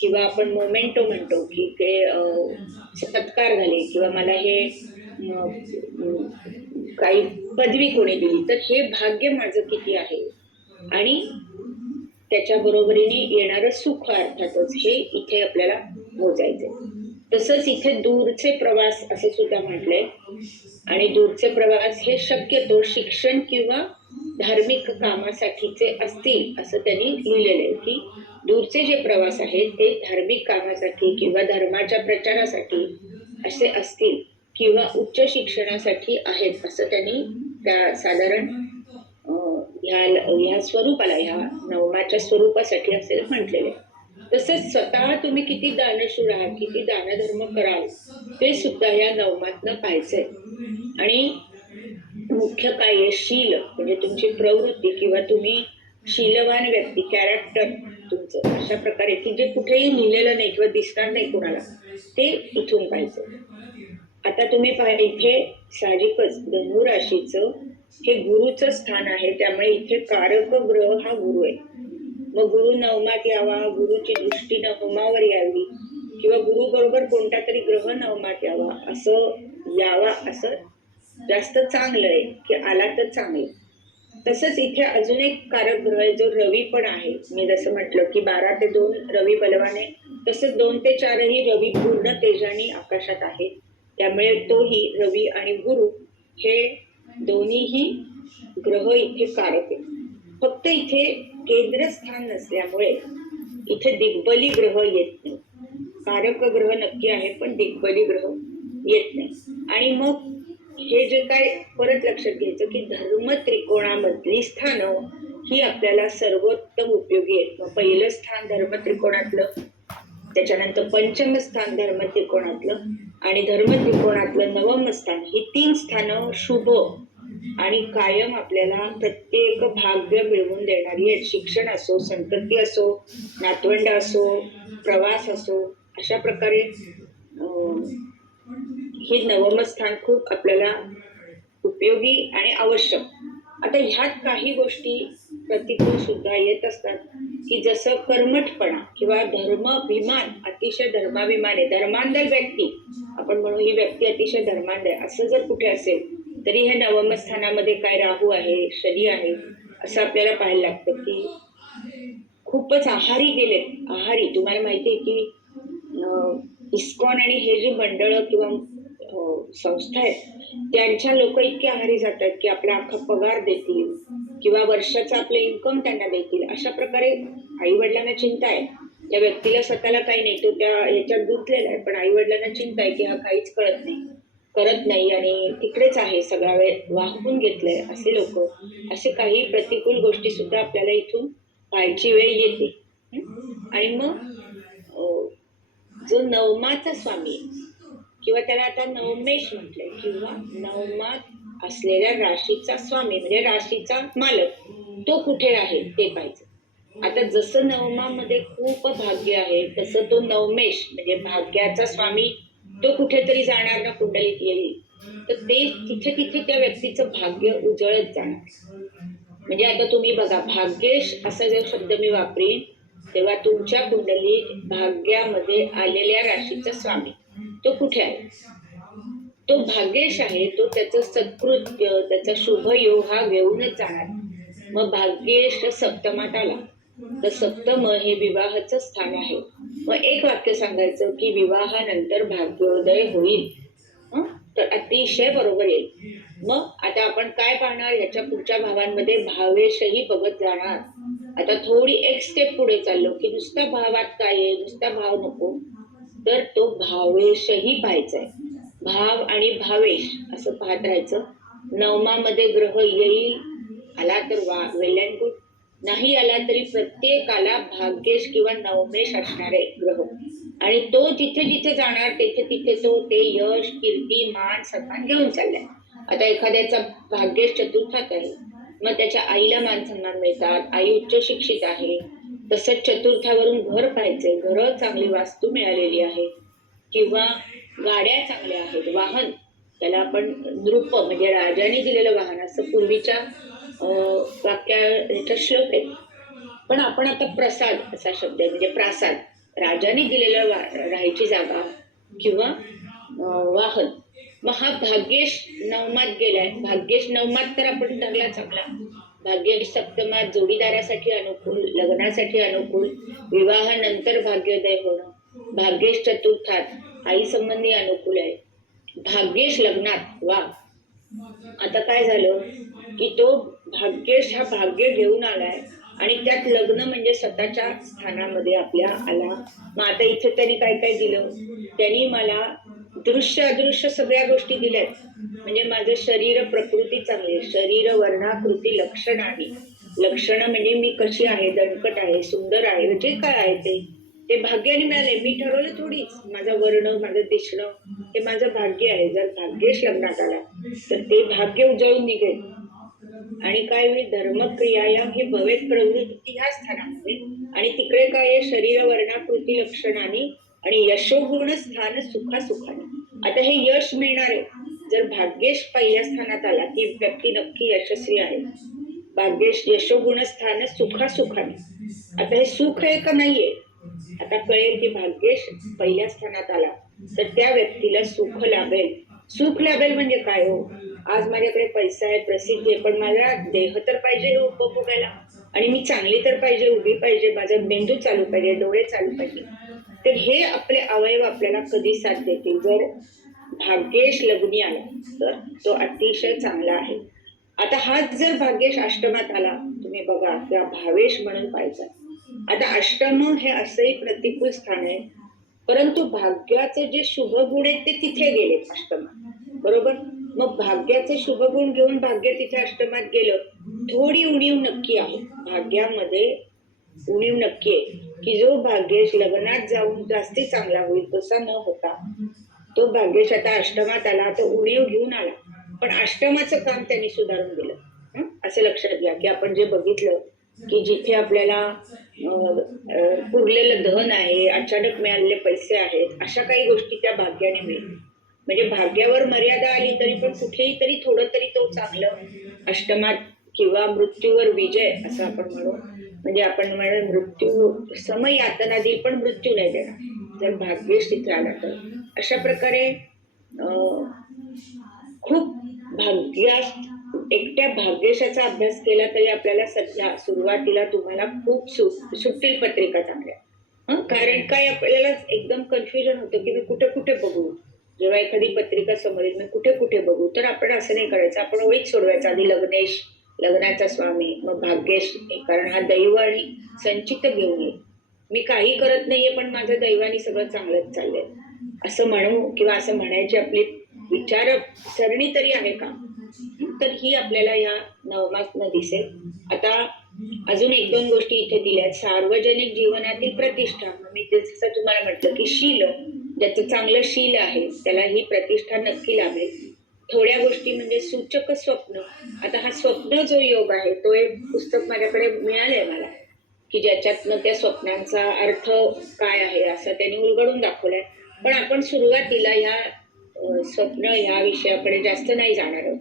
किंवा आपण मोमेंटो म्हणतो की ते सत्कार झाले किंवा मला हे काही पदवी कोणी दिली तर हे भाग्य माझं किती आहे आणि त्याच्या बरोबरीने येणारं सुख अर्थातच हे इथे आपल्याला मोजायचंय. तसंच इथे दूरचे प्रवास असे सुद्धा म्हटलंय. आणि दूरचे प्रवास हे शक्यतो शिक्षण किंवा धार्मिक कामासाठीचे असतील असं त्यांनी लिहिलेलं आहे की दूरचे जे प्रवास आहेत ते धार्मिक कामासाठी किंवा धर्माच्या प्रचारासाठी असे असतील किंवा उच्च शिक्षणासाठी आहेत असं त्यांनी त्या साधारण ह्या स्वरूपाला ह्या नवमाच्या स्वरूपासाठी असे म्हटलेले. तसंच स्वतः तुम्ही किती दानशूर आहात, किती दानधर्म कराल ते सुद्धा या नवमातनं पाहायचंय. आणि मुख्य काय आहे शील म्हणजे तुमची प्रवृत्ती किंवा तुम्ही शीलवान व्यक्ती कॅरेक्टर तुमचं अशा प्रकारे की जे कुठेही लिहिलेलं नाही किंवा दिसणार नाही कुणाला ते इथून पाहायचं. आता तुम्ही पहा इथे साहजिकच धनु राशीचं हे गुरुचं स्थान आहे त्यामुळे इथे कारक ग्रह हा गुरु आहे. मग गुरु नवमात यावा, गुरुची दृष्टी नवमावर यावी किंवा गुरु बरोबर कोणता तरी ग्रह नवमात यावा असं जास्त चांगलं आहे की आला तर चांगलं. तसंच इथे अजून एक कारक ग्रह आहे जो रवी पण आहे. मी जसं म्हटलं की 12 ते 2 रवी बलवान आहे, तसंच 2 ते 4 ही रवी पूर्ण तेजाने आकाशात आहे. त्यामुळे तोही रवी आणि गुरु हे दोन्हीही ग्रह इथे कारक आहे. फक्त इथे केंद्रस्थान नसल्यामुळे इथे दिग्बली ग्रह येत नाही. कारक ग्रह नक्की आहे पण दिग्बली ग्रह येत नाही. आणि मग हे जे काय परत लक्षात घ्यायचं की धर्म त्रिकोणामधली स्थानं ही आपल्याला सर्वोत्तम उपयोगी आहेत. मग पहिलं स्थान धर्म त्रिकोणातलं, त्याच्यानंतर पंचम स्थान धर्म त्रिकोणातलं आणि धर्म त्रिकोणातलं नवम स्थान ही 3 स्थानं शुभ आणि कायम आपल्याला प्रत्येक भाग्य मिळवून देणारी आहेत. शिक्षण असो, संतती असो, नातवंड असो, प्रवास असो अशा प्रकारे हे नवम स्थान खूप आपल्याला उपयोगी आणि आवश्यक. आता ह्यात काही गोष्टी प्रतिकूल सुद्धा येत असतात, की जसं कर्मठपणा किंवा धर्माभिमान, अतिशय धर्माभिमान आहे, धर्मांध व्यक्ती आपण म्हणू, ही व्यक्ती अतिशय धर्मांध आहे असं जर कुठे असेल तरी हे नवम स्थानामध्ये काय राहू आहे, शनी आहे, असं आपल्याला पाहायला लागतं की खूपच आहारी गेले. आहारी, तुम्हाला माहिती आहे की इस्कॉन आणि हे जी मंडळ किंवा संस्था आहेत त्यांच्या लोक इतके आहारी जातात की आपला अख्खा पगार देतील किंवा वर्षाचा आपलं इन्कम त्यांना देतील. अशा प्रकारे आई वडिलांना चिंता आहे, त्या व्यक्तीला स्वतःला काही नाही, तो त्या ह्याच्यात गुंतलेला आहे, पण आई वडिलांना चिंता आहे की हा काहीच करत नाही आणि तिकडेच आहे, सगळा वेळ वाहून घेतलंय. असे लोक, असे काही प्रतिकूल गोष्टी सुद्धा आपल्याला इथून पाहायची वेळ येते. आणि मग जो नवमाचा स्वामी किंवा त्याला आता नवमेश म्हटलंय, किंवा नवमात असलेल्या राशीचा स्वामी म्हणजे राशीचा मालक, तो कुठे आहे ते पाहिजे. आता जसं नवमामध्ये खूप भाग्य आहे तसं तो नवमेश म्हणजे भाग्याचा स्वामी तो कुठेतरी जाणार ना, कुंडलीत येईल तर ते तिथे तिथे त्या व्यक्तीचं भाग्य उजळत जाणार. म्हणजे आता तुम्ही बघा, भाग्येश असा जो शब्द मी वापरीन तेव्हा तुमच्या कुंडलीत भाग्यामध्ये आलेल्या राशीचा स्वामी तो कुठे आहे, तो भाग्येश आहे, तो त्याचं सत्कृत्य, त्याचा शुभ योग हा घेऊनच जाणार. मग भाग्येश सप्तमात आला तर सप्तम हे विवाहाचं स्थान आहे. मग एक वाक्य सांगायचं की विवाहानंतर भाग्योदय होईल, तर अतिशय बरोबर येईल. मग आता आपण काय पाहणार, याच्या पुढच्या भावांमध्ये भावेशही बघत जाणार. आता थोडी एक स्टेप पुढे चाललो की नुसता भावात काय आहे, नुसता भाव नको, तर तो भावेशही पाहायचाय. भाव आणि भावेश असं पाहत राहायचं. नवमामध्ये ग्रह येईल, आला तर वेल अँड गुड, नाही आला तरी प्रत्येकाला भाग्येश किंवा नवमेश असणारे ग्रह, आणि तो जिथे जिथे जाणार तिथे तिथे तो ते यश, कीर्ती, मान, सन्मान घेऊन चाललाय. आता एखाद्याचा भाग्येश चतुर्थात आहे, मग त्याच्या आईला मान सन्मान मिळतात, आई उच्च शिक्षित आहे, तसंच चतुर्थावरून घर पाहायचंय, घर चांगली वास्तू मिळालेली आहे किंवा गाड्या चांगल्या आहेत, वाहन, त्याला आपण नृप म्हणजे राजाने दिलेलं वाहन असं पूर्वीच्या वाक्याचा श्लोक आहे. पण आपण आता प्रसाद असा शब्द आहे, म्हणजे प्रासाद, राजाने दिलेलं राहायची जागा किंवा वाहन. मग हा भाग्येश नवमात गेलाय. भाग्येश नवमात तर आपण धरला चांगला, भाग्येश सप्तमात जोडीदारासाठी अनुकूल, लग्नासाठी अनुकूल, विवाहानंतर भाग्योदय होणं. भाग्येश चतुर्थात आई संबंधी अनुकूल आहे. भाग्येश लग्नात, वा. आता काय झालं की तो भाग्येश हा भाग्य घेऊन आलाय आणि त्यात लग्न म्हणजे स्वतःच्या स्थानामध्ये आपल्या आला. मग आता इथे त्यांनी काय काय दिलं, त्यांनी मला दृश्य अदृश्य सगळ्या गोष्टी दिल्यात. म्हणजे माझं शरीर प्रकृती चांगली आहे, शरीर वर्णाकृती लक्षण आहे, लक्षण म्हणजे मी कशी आहे, दणकट आहे, सुंदर आहे, जे काय आहे ते भाग्याने मिळाले. मी ठरवलं थोडीच, माझा वर्ण, माझं दिसणं हे माझं भाग्य आहे. जर भाग्येश लग्नात आला तर ते भाग्य उजळून निघेल. आणि काय होईल, धर्मक्रिया हे भवेत प्रवृत्ती ह्या स्थानामध्ये, आणि तिकडे काय आहे, शरीर वर्णाकृती लक्षणाने आणि यशोगुण स्थान सुखाने. आता हे यश मिळणार आहे. जर भाग्येश पहिल्या स्थानात आला ती व्यक्ती नक्की यशस्वी आहे. भाग्येश यशोगुण स्थान सुखाने. आता हे सुख आहे का नाहीये, आता कळेल की भाग्येश पहिल्या स्थानात आला तर त्या व्यक्तीला सुख लाभेल. सुख लाभेल म्हणजे काय हो, आज माझ्याकडे पैसा आहे, प्रसिद्धी आहे, पण माझा देह तर पाहिजे हे उपभोगायला, आणि मी चांगली तर पाहिजे, उभी पाहिजे, माझा मेंदू चालू पाहिजे, डोळे चालू पाहिजे. तर हे आपले अवयव आपल्याला कधी साथ देतील, जर भाग्येश लग्नी आला तर तो अतिशय चांगला आहे. आता हाच जर भाग्येश अष्टमात आला, तुम्ही बघा त्या भावेश म्हणून पाहिजे. आता अष्टम हे असंही प्रतिकूल स्थान आहे, परंतु भाग्याचे जे शुभ गुण आहेत ते तिथे गेले अष्टमात, बरोबर. मग भाग्याचे शुभ गुण घेऊन भाग्य तिथे अष्टमात गेलं, थोडी उणीव नक्की आहे भाग्यामध्ये, उणीव नक्की आहे की जो भाग्येश लग्नात जाऊन जास्ती चांगला होईल तसा न होता तो भाग्येश आता अष्टमात आला, तो उणीव घेऊन आला, पण अष्टमाचं काम त्यांनी सुधारून दिलं. असं लक्षात घ्या की आपण जे बघितलं की जिथे आपल्याला पुरलेलं धन आहे, अचानक मिळालेले पैसे आहेत, अशा काही गोष्टी त्या भाग्याने मिळतील. म्हणजे भाग्यावर मर्यादा आली तरी पण कुठेही तरी थोडं तरी तो चांगलं अष्टमात किंवा मृत्यूवर विजय असं आपण म्हणू. म्हणजे आपण म्हणू मृत्यू समय यातना देईल पण मृत्यू नाही देणार जर भाग्येश तिथे आला तर. अशा प्रकारे खूप एकट्या भाग्येशाचा अभ्यास केला तरी आपल्याला सध्या सुरुवातीला तुम्हाला खूप सुटेल पत्रिका चांगल्या. कारण काय आपल्याला एकदम कन्फ्युजन होतं की मी कुठे कुठे बघू. जेव्हा एखादी पत्रिका समोर येईल मी कुठे कुठे बघू, तर आपण असं नाही करायचं. आपण ओळीच सोडवायचं. आधी लग्नेश, लग्नाचा स्वामी, मग भाग्येश, कारण हा दैव आणि संचित घेऊन येईल. मी काही करत नाहीये पण माझं दैवानी सगळं चांगलंच चाललंय असं म्हणू किंवा असं म्हणायची आपली विचार सरणी तरी आहे का, तर ही आपल्याला या नवमातनं दिसेल. आता अजून एक दोन गोष्टी इथे दिल्यात. सार्वजनिक जीवनातील प्रतिष्ठा. मी जसं तुम्हाला म्हटलं की शील, ज्याचं चांगलं शील आहे त्याला ही प्रतिष्ठा नक्की लाभेल. थोड्या गोष्टी म्हणजे सूचक स्वप्न. आता हा स्वप्न जो योग आहे तो एक पुस्तक माझ्याकडे मिळालंय मला की ज्याच्यातनं त्या स्वप्नांचा अर्थ काय आहे असं त्यांनी उलगडून दाखवलंय. पण आपण सुरुवातीला या स्वप्न ह्या विषयाकडे जास्त नाही जाणार आहोत.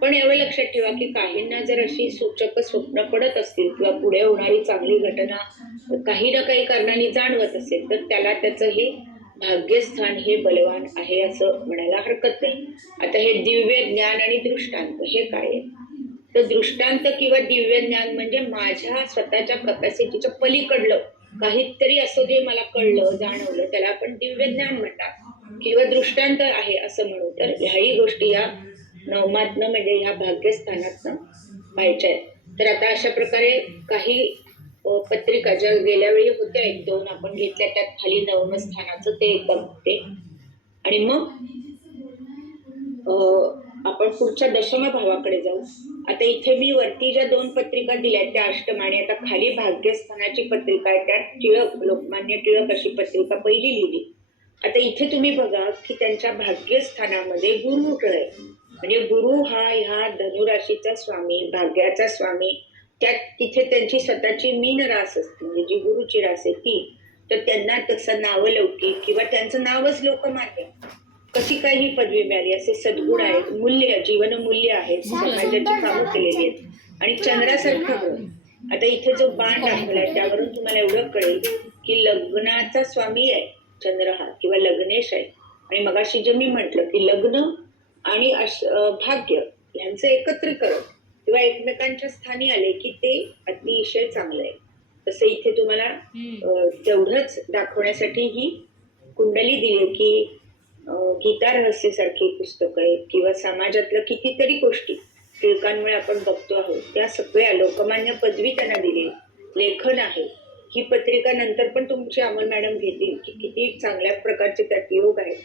पण एवढं लक्षात ठेवा की काहींना जर अशी सूचक स्वप्न पडत असतील किंवा पुढे होणारी चांगली घटना काही ना काही कारणाने जाणवत असेल तर त्याला त्याचं हे भाग्यस्थान हे बलवान आहे असं म्हणायला हरकत नाही. आता हे दिव्य ज्ञान आणि दृष्टांत हे काय आहे, तर दृष्टांत किंवा दिव्य ज्ञान म्हणजे माझ्या स्वतःच्या कपॅसिटीच्या पलीकडलं काहीतरी असं जे मला कळलं जाणवलं त्याला आपण दिव्य ज्ञान म्हणतात किंवा दृष्टांत आहे असं म्हणू. तर ह्याही गोष्टी या नवमातनं म्हणजे ह्या भाग्यस्थानातनं पाहायच्या आहेत. तर आता अशा प्रकारे काही पत्रिका ज्या गेल्या वेळी होत्या एक दोन आपण घेतल्या त्यात खाली नवम स्थानाचं ते एकदम होते. आणि मग आपण पुढच्या दशम भावाकडे जाऊ. आता इथे मी वरती ज्या दोन पत्रिका दिल्या त्या अष्टम आणि आता खाली भाग्यस्थानाची पत्रिका आहे त्यात टिळक, लोकमान्य टिळक अशी पत्रिका पहिली लिहिली. आता इथे तुम्ही बघा की त्यांच्या भाग्यस्थानामध्ये गुरु आहे. म्हणजे गुरु हा ह्या धनुराशीचा स्वामी, भाग्याचा स्वामी. त्यात तिथे त्यांची स्वतःची मीन रास असते म्हणजे जी गुरुची रास आहे ती. तर त्यांना तसं नावलौकिक किंवा त्यांचं नावच लोकमान्य कशी काही ही पदवी मिळाली असे सद्गुण आहेत, मूल्य जीवनमूल्य आहेत, समाजाची कामं केलेली आहेत आणि चंद्रासारखं ग्रह. आता इथे जो बाण दाखवलाय त्यावरून तुम्हाला एवढं कळेल की लग्नाचा स्वामी आहे चंद्र हा किंवा लग्नेश आहे. आणि मगाशी जे मी म्हटलं की लग्न आणि भाग्य यांचं एकत्रीकरण किंवा एकमेकांच्या स्थानी आले की ते अतिशय चांगलं आहे. तसं इथे तुम्हाला तेवढंच दाखवण्यासाठी ही कुंडली दिली की गीता रहस्यसारखी पुस्तकं आहेत किंवा समाजातलं कितीतरी गोष्टी टिळकांमुळे आपण बघतो आहोत त्या सगळ्या लोकमान्य पदवी त्यांना दिली, लेखन आहे. ही पत्रिका नंतर पण तुमची अमल मॅडम घेतील की किती चांगल्या प्रकारचे त्यात योग आहेत.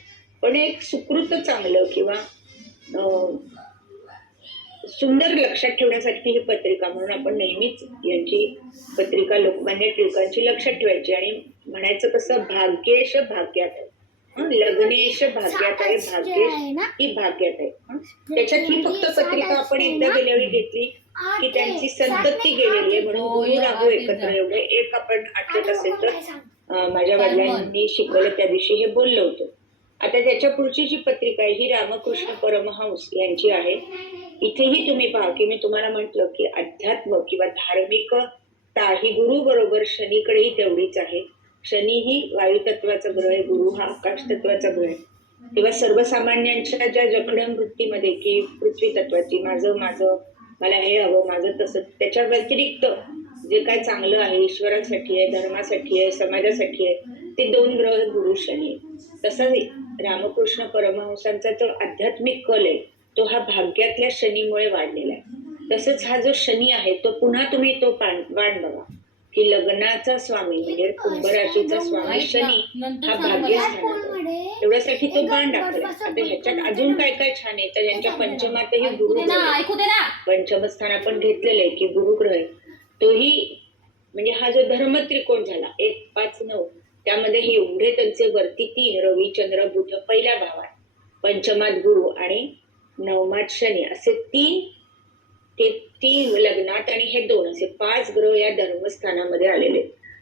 पण एक सुकृत चांगलं किंवा सुंदर लक्षात ठेवण्यासाठी ही पत्रिका म्हणून आपण नेहमीच यांची पत्रिका लोकमान्य टिळकांची लक्षात ठेवायची आणि म्हणायचं कसं भाग्येश भाग्यात आहे, लग्नेश भाग्यात आहे, भाग्येश ही भाग्यात आहे. त्याच्यात ही फक्त पत्रिका आपण एकदा गेल्या वेळी घेतली की त्यांची संतती गेलेली आहे म्हणून गुरु राहू एकत्र एवढे एक आपण आठवत असेल तर माझ्या वडिलांनी शिकवलं त्या दिवशी हे बोललो होतो. आता त्याच्या पुढची जी पत्रिका आहे ही रामकृष्ण परमहंस यांची आहे. इथेही तुम्ही पहा की मी तुम्हाला म्हटलं की अध्यात्म किंवा धार्मिकता ही गुरु बरोबर शनीकडेही तेवढीच आहे. शनी ही वायुतत्वाचा ग्रह आहे, गुरु हा आकाश तत्वाचा ग्रह आहे. किंवा सर्वसामान्यांच्या ज्या जखडण वृत्तीमध्ये की पृथ्वी तत्वाची माझं मला हे हवं माझं तसं, त्याच्या व्यतिरिक्त जे काय चांगलं आहे ईश्वरासाठी आहे, धर्मासाठी आहे, समाजासाठी आहे ते दोन ग्रह गुरु शनी. तसंच रामकृष्ण परमहंसांचा जो आध्यात्मिक कल आहे तो हा भाग्यातल्या शनीमुळे वाढलेला आहे. तसंच हा जो शनी आहे तो पुन्हा तुम्ही तो बाण बघा की लग्नाचा स्वामी म्हणजे कुंभ राशीचा स्वामी शनी हा भाग्यस्थान, एवढ्यासाठी तो बाण दाखवला. आता ह्याच्यात अजून काय काय छान आहे तर यांच्या पंचमातही गुरु, पंचम स्थान आपण घेतलेलं आहे की गुरुग्रह आहे तोही म्हणजे हा जो धर्म त्रिकोण झाला 1, 5, 9 त्यामध्ये हे एवढे त्यांचे वरती 3 रवी चंद्र बुध पहिल्या भावात, पंचमात गुरु आणि नवमात शनी असे 3 लग्नात आणि हे 2 असे 5 ग्रह या धर्मस्थानामध्ये आलेले.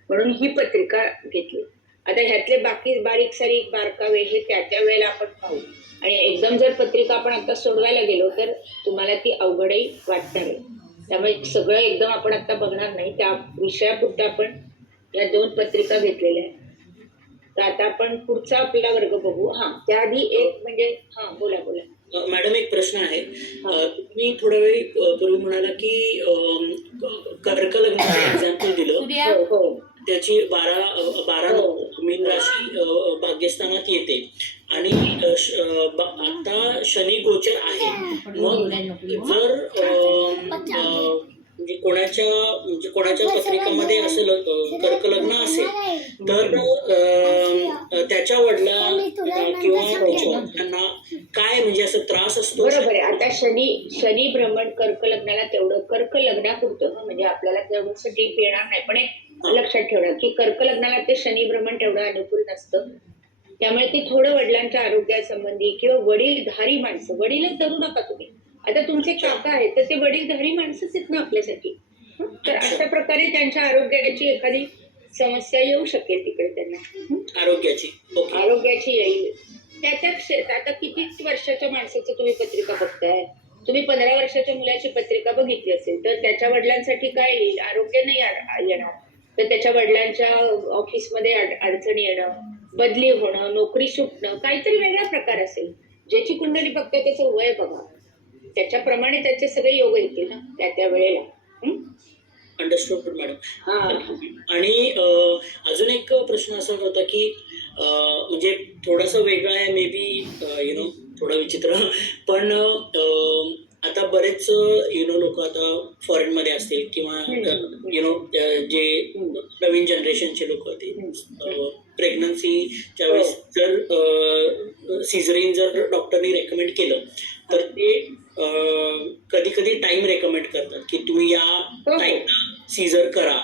म्हणून ही पत्रिका घेतली. आता ह्यातले बाकी बारीक सारीक बारकावे हे त्या वेळेला आपण पाहू. आणि एकदम जर पत्रिका आपण आता सोडवायला गेलो तर तुम्हाला ती अवघडही वाटणार आहे. त्यामुळे सगळं एकदम आपण आता बघणार नाही. त्या विषयापुरतं आपण या 2 पत्रिका घेतलेल्या आहेत. तर आता आपण पुढचा आपला वर्ग बघू. त्याआधी एक म्हणजे बोला. मॅडम एक प्रश्न आहे. तुम्ही थोड्या वेळी पूर्वी म्हणाला की कर्क लग्नाचं एक्झाम्पल दिलं. हो. त्याची 12 मीन राशी भाग्यस्थानात येते आणि आता शनी गोचर आहे. मग जर कोणाच्या पत्रिकामध्ये असं कर्क लग्न असेल तर त्याच्या वडिला किंवा त्याच्या वडिलांना काय म्हणजे असं त्रास असतो? बरोबर आहे. आता शनी भ्रमण कर्क लग्नाला तेवढं कर्क लग्नापुरतं म्हणजे आपल्याला तेवढंसं डीप येणार नाही. पण एक लक्षात ठेवणं की कर्क लग्नाला ते शनी भ्रमण तेवढं अनुकूल नसतं. त्यामुळे ते थोडं वडिलांच्या आरोग्यासंबंधी किंवा वडीलधारी माणसं, वडीलच धरू नका तुम्ही. आता तुमचे काका आहेत तर ते वडीलधारी माणसंच आहेत ना आपल्यासाठी. तर अशा प्रकारे त्यांच्या आरोग्याची एखादी समस्या येऊ शकेल तिकडे त्यांना. आरोग्याची येईल. त्याच्या आता किती वर्षाच्या माणसाचं तुम्ही पत्रिका बघताय? तुम्ही 15 वर्षाच्या मुलाची पत्रिका बघितली असेल तर त्याच्या वडिलांसाठी काय येईल? आरोग्य नाही येणार. तर त्याच्या वडिलांच्या ऑफिसमध्ये अडचणी येणं, बदली होणं, नोकरी सुटणं, काहीतरी वेगळा प्रकार असेल. ज्याची कुंडली बघताय त्याचं वय बघा, त्याच्याप्रमाणे त्याचे सगळे योग येतील ना त्या वेळेला. Understood madam. आणि अजून एक प्रश्न असा होता की म्हणजे थोडासा वेगळा आहे, मे बी थोडा विचित्र, पण आता बरेच लोक आता फॉरेन मध्ये असतील किंवा जे नवीन जनरेशनचे लोक ते प्रेग्नन्सीच्या वेळेस जर सिझरिन जर डॉक्टरनी रेकमेंड केलं तर ते कधी कधी टाइम रेकमेंड करतात की तुम्ही या टाइमला सीझर करा.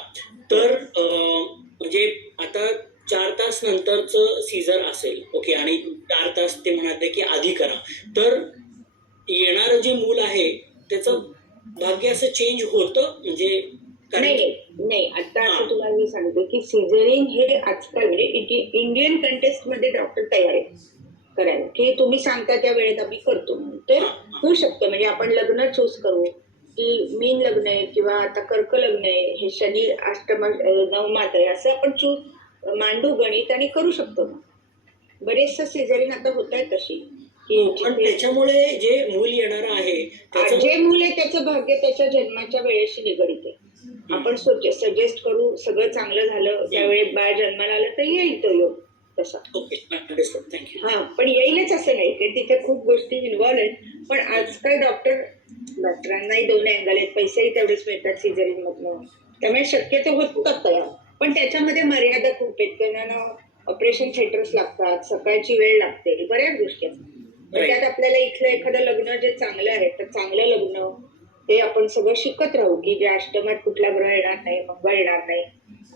तर म्हणजे आता 4 तास नंतरचं सीझर असेल, ओके, आणि 4 तास ते म्हणाले की आधी करा, तर येणारं जे मूल आहे त्याचं भाग्य असं चेंज होतं म्हणजे? नाही. आता असं तुम्हाला मी सांगते की सिझरिन हे आजकाल म्हणजे इंडियन कंटेस्ट मध्ये डॉक्टर तयार आहे करायला की तुम्ही सांगता त्या वेळेत आम्ही करतो म्हणून. तर होऊ शकतं म्हणजे आपण लग्न चूज करू की मीन लग्न आहे किंवा आता कर्क लग्न आहे, हे शनी अष्टम नवमात आहे, असं आपण मांडू गणित आणि करू शकतो. बरेचसं सिझरिन आता होत आहे तशी की त्याच्यामुळे जे मूल येणार आहे जे मूल आहे त्याचं भाग्य त्याच्या जन्माच्या वेळेशी निगडित आहे. आपण सजेस्ट करू, सगळं चांगलं झालं त्यावेळेस बाळ जन्माला आलं तर येईल तो योग तसा. पण येईलच असं नाही की तिथे खूप गोष्टी इन्व्हॉल्व आहेत. पण आजकाल डॉक्टरांनाही 2 अँगल आहेत, पैसेही तेवढेच मिळतात सिझरिन मधनं, त्यामुळे शक्यतो होतात तयार. पण त्याच्यामध्ये मर्यादा खूप आहेत. त्यांना ऑपरेशन थिएटर्स लागतात, सकाळची वेळ लागते, बऱ्याच गोष्टी असतात. त्यात आपल्याला इथलं एखादं लग्न जे चांगलं आहे तर चांगलं लग्न ते आपण सगळं शिकत राहू की जे अष्टमात कुठला ग्रह येणार नाही, मंगळ येणार नाही,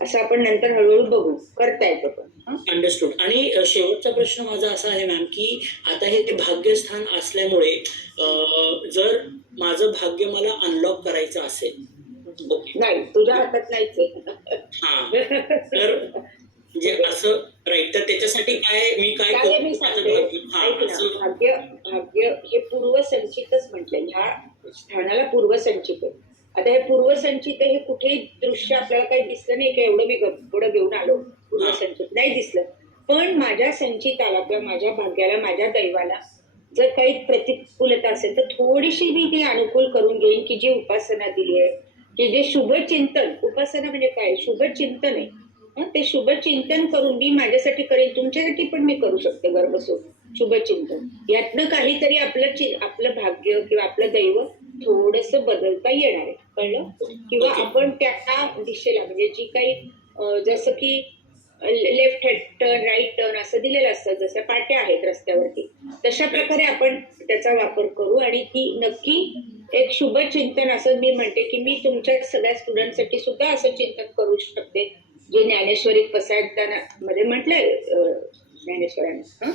असं आपण नंतर हळूहळू बघू, करता येतं पण. अंडरस्टूड. आणि शेवटचा प्रश्न माझा असा आहे मॅम की आता हे भाग्यस्थान असल्यामुळे जर माझं भाग्य मला अनलॉक करायचं असेल, नाही तुझ्या हातात नाहीच तर म्हणजे असं राईट, तर त्याच्यासाठी मी काय मी सांगते. भाग्य हे पूर्वसंचितच म्हटलंय. ह्या स्थानाला पूर्वसंचित आहे. आता हे पूर्वसंचित हे कुठेही दृश्य आपल्याला काही दिसलं नाही की एवढं मी पुढे घेऊन आलो, पूर्वसंचित नाही दिसलं. पण माझ्या संचिताला किंवा माझ्या भाग्याला, माझ्या दैवाला जर काही प्रतिकूलता असेल तर थोडीशी मी ती अनुकूल करून घेईन की जी उपासना दिली आहे, की जे शुभचिंतन, उपासना म्हणजे काय, शुभचिंतन आहे. ते शुभचिंतन करून मी माझ्यासाठी करेन, तुमच्यासाठी पण मी करू शकते घर बसून शुभचिंतन. यातनं काहीतरी आपलं भाग्य किंवा आपलं दैव थोडस बदलता येणार आहे, कळलं? किंवा आपण त्या दिशेला म्हणजे जी काही जसं की लेफ्ट टर्न, राईट टर्न असं दिलेलं असतं, जसं पाट्या आहेत रस्त्यावरती, तशा प्रकारे आपण त्याचा वापर करू. आणि ती नक्की एक शुभचिंतन असं मी म्हणते की मी तुमच्या सगळ्या स्टुडंटसाठी सुद्धा असं चिंतन करू शकते जे ज्ञानेश्वरी मध्ये म्हटलंय ज्ञानेश्वरांनी.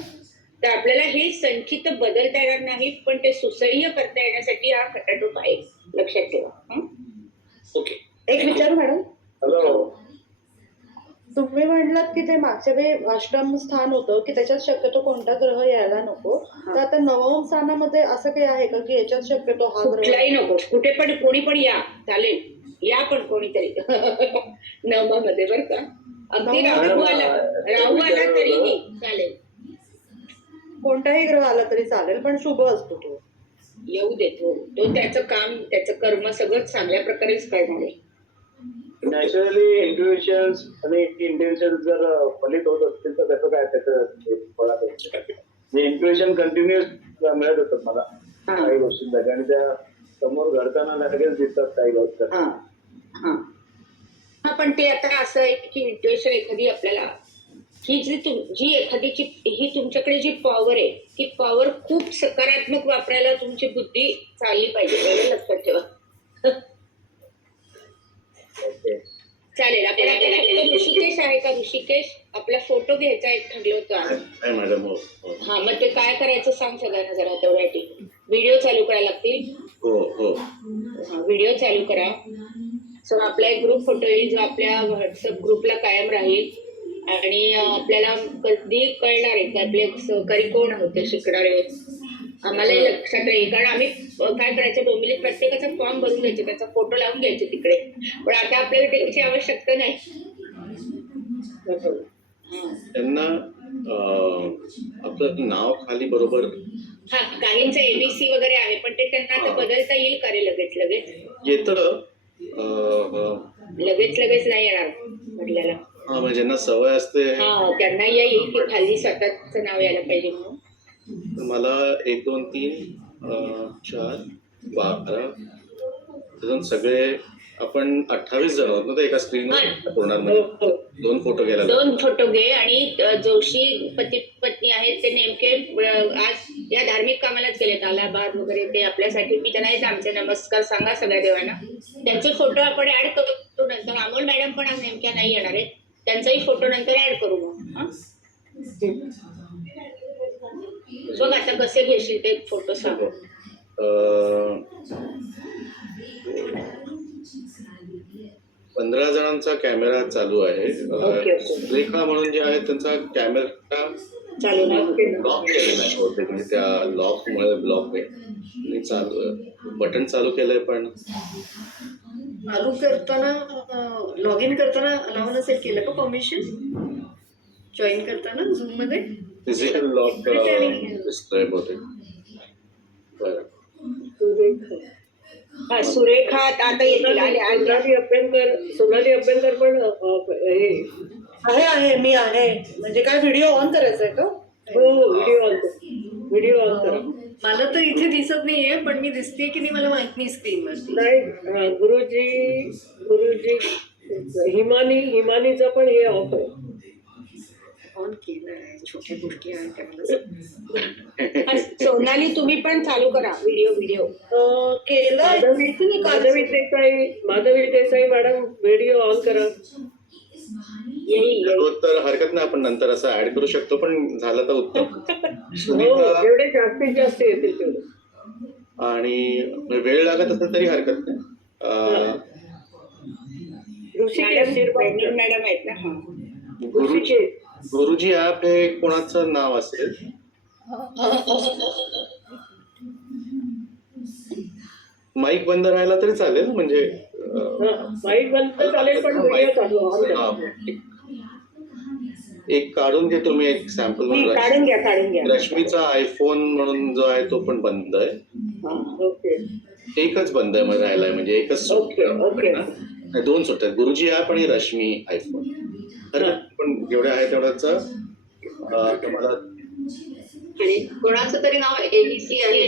तर आपल्याला हे संचित बदलता येणार नाही, पण ते सुसह्य करता येण्यासाठी हा खटाटोप आहे, लक्षात ठेवा. ओके. एक विचारू मॅडम. हॅलो. तुम्ही म्हणलात की ते मागच्या वेळी अष्टम स्थान होतं की त्याच्यात शक्यतो कोणता ग्रह यायला नको, तर आता नवम स्थानामध्ये असं काही आहे का की याच्यात शक्यतो हा ग्रह कुठलाही नको, कुठे पण कोणी पण या चालेल, या पण कोणीतरी नवमामध्ये बरं का. अगदी राहू आला तरीही चालेल, कोणताही ग्रह आला तरी चालेल पण शुभ असतो तो. येऊ देतो तो, त्याचं काम त्याचं कर्म सगळं चांगल्या प्रकारेच करणार आहे. नॅचरली इंट्युएशन आणि इंटेन्शन जर फलित होत असतील तर त्याचं काय त्याचं इंट्युएशन कंटिन्युअस मिळत असतात मला काही गोष्टींसाठी, आणि त्या समोर घडताना लगेच दिसतात काही गोष्टी. हा पण ते आता असं आहे की इंट्युएशन एखादी आपल्याला ही जी एखादीची ही तुमच्याकडे जी पॉवर आहे ती पॉवर खूप सकारात्मक वापरायला तुमची बुद्धी चालली पाहिजे, एवढं लक्षात ठेवा. चालेल, आपण आता फक्त ऋषिकेश आहे का? ऋषिकेश आपला फोटो घ्यायचा एक ठरलं होतं आज. मॅडम हो हा, मग ते काय करायचं सांग सगळ्यांना जरा तेवढ्यासाठी. व्हिडिओ चालू करायला लागतील. हो व्हिडिओ चालू करा. सो आपला एक ग्रुप फोटो येईल जो आपल्या व्हॉट्सअप ग्रुपला कायम राहील, आणि आपल्याला कधी कळणार आहे की आपले सहकारी कोण होते शिकणारे, आम्हालाही लक्षात राहील. कारण आम्ही काय करायचं, डोंबिवलीत प्रत्येकाचा फॉर्म भरून घ्यायचे, त्याचा फोटो लावून घ्यायचे तिकडे, पण आता आपल्याला त्याची आवश्यकता नाही. त्यांना आपलं नाव खाली बरोबर हा, काहींचं एबीसी वगैरे आहे पण ते त्यांना आता बदलता येईल का रे लगेच येतं. लगेच नाही येणार म्हटल्याला. हा, म्हणजे ज्यांना सवय असते. हा, त्यांना येईल की खाली स्वतःच नाव यायला पाहिजे म्हणून. मला 1 2 3 4 12 अजून सगळे आपण 28 जण आहोत ना एका स्क्रीनवर होणार. म्हणजे 2 फोटो घ्यायला 2 फोटो घे, आणि जोशी पती पत्नी आहेत ते नेमके आज या धार्मिक कामालाच गेलेत, अलाहाबाद वगैरे. ते आपल्यासाठी मी त्यांना येत आमचे नमस्कार सांगा सगळ्या देवांना. त्यांचे फोटो आपण ऍड करू नंतर. अमोल मॅडम पण आज नेमक्या नाही येणार आहेत, त्यांचाही फोटो नंतर ऍड करू मग. बघ आता कसे घेशील ते फोटो सांग. 15 जणांचा कॅमेरा चालू आहे. रेखा म्हणून जे आहे त्यांचा कॅमेरा चालू नाही. लॉक केलेला आहे बहुतेक, म्हणजे त्या लॉकमुळे ब्लॉक आहे. चालू बटन चालू केलंय पण चालू करताना लॉग इन करताना अलाव नसेल केलं का परमिशन जॉईन करताना झूम मध्ये? फिजिकल लॉक दिसतोय बहुतेक. बरं, सुरेखा आता येतील. सोनाली अभ्यंकर पण हे आहे मी आहे. म्हणजे काय व्हिडिओ ऑन करायचा आहे का? हो, व्हिडिओ ऑन करा. मला तर इथे दिसत नाहीये पण मी दिसते की नाही मला माहित नाही स्क्रीनवरती. नाही, गुरुजी हिमानीचं पण हे ऑफ आहे. ऑन केलं आहे, छोट्या गोष्टी आहेत. सोनाली तुम्ही पण चालू करा video. Madhavi Desai madam video on करा. तर हरकत नाही, आपण नंतर असं ऍड करू शकतो, पण झालं तर उत्तम. जेवढे जास्तीत जास्त येतील तेवढे. आणि वेळ लागत असेल तरी हरकत नाही. मॅडम आहेत ना. गुरुजी ऍप हे कोणाचं नाव असेल? माईक बंद राहिला तरी चालेल, म्हणजे माईक बंद चालेल पण व्हिडिओ चालू. एक काढून घे तुम्ही, एक सॅम्पल. काढून घ्या. रश्मीचा आयफोन म्हणून जो आहे तो पण बंद आहे. ओके, एकच बंद आहे मध्ये राहिलाय, म्हणजे एकच सुट. 2 सुट आहेत, गुरुजी ऍप आणि रश्मी आयफोन. पण जेवढे आहे तेवढ्याच तुम्हाला. आणि कोणाचं तरी नाव एबीसी आहे.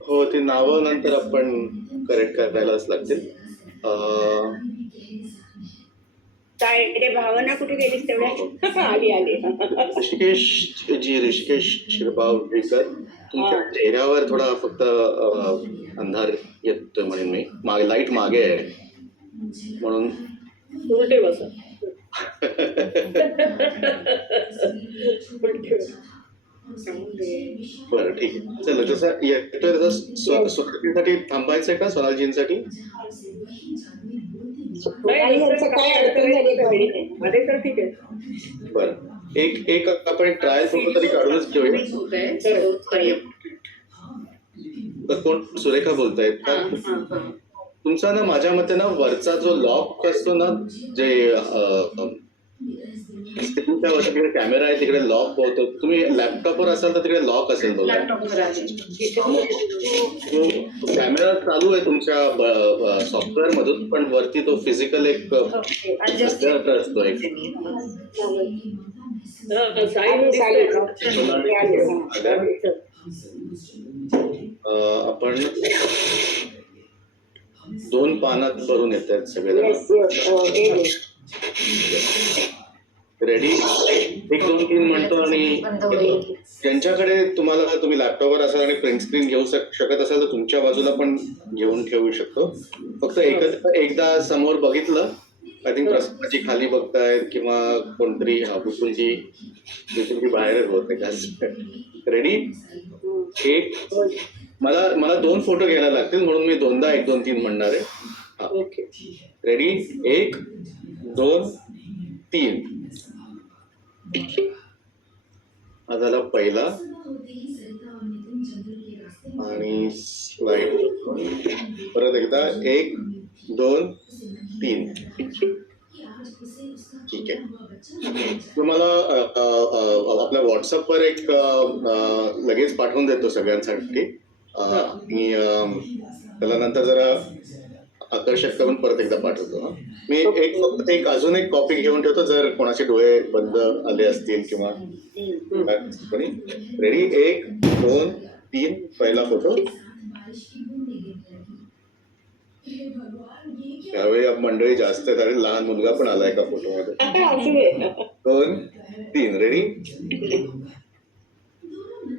हो, ती नावं नंतर आपण करेक्ट करायलाच लागतील. काय रे भावना कुठे गेलीस तेवढ्या? आली. ऋषिकेश शिरबावकर, तुमच्या चेहऱ्यावर थोडा फक्त अंधार येतोय म्हणून मी लाईट मागे आहे म्हणून उलटे बसा. बरं, ठीक आहे. चला, जसं येतोय तसं सोनालीसाठी थांबायचंय का? सोनालजींसाठी आणि ह्यांचं काय अडचण झाली घडली नाही. आले तर ठीक आहे. बरं, एक आपण ट्रायल फोटो तरी काढूनच घेऊया. तर कोण सुरेखा बोलतायत का? तुमचा ना माझ्या मते ना वरचा जो लॉक असतो ना, जे स्क्रीनच्या वर तिकडे कॅमेरा आहे तिकडे लॉक होतो. तुम्ही लॅपटॉपवर असाल तर तिकडे लॉक असेल बघा. कॅमेरा चालू आहे तुमच्या सॉफ्टवेअर मधून, पण वरती तो फिजिकल एक असतो एक. आपण 2 पानात भरून येत आहेत सगळे. रेडी 1 2 3 म्हणतो आणि ज्यांच्याकडे तुम्ही लॅपटॉपवर असाल आणि प्रिंट स्क्रीन घेऊ शकत असाल तर तुमच्या बाजूला पण घेऊन ठेवू शकतो. फक्त एकदा समोर बघितलं, आय थिंक प्रसन्नाची खाली बघतायत किंवा कोणतरी बिलकुल बाहेरच होत आहे. रेडी? मला 2 फोटो घ्यायला लागतील म्हणून मी 2दा 1 2 3 म्हणणार आहे. ओके. रेडी? 1 2 3. हा झाला पहिला आणि स्लाइड. परत एकदा 1 2 3. ठीक आहे. तुम्हाला आपल्या व्हॉट्सअपवर एक लगेच पाठवून देतो सगळ्यांसाठी. आणि त्याला नंतर जरा आकर्षक करून परत एकदा पाठवतो. मी फक्त अजून एक कॉपी घेऊन ठेवतो जर कोणाचे डोळे बंद आले असतील किंवा. रेडी? 1 2 3. पहिला फोटो. यावेळी मंडळी जास्त आहेत आणि लहान मुलगा पण आलाय का फोटो मध्ये. 2 3. रेडी?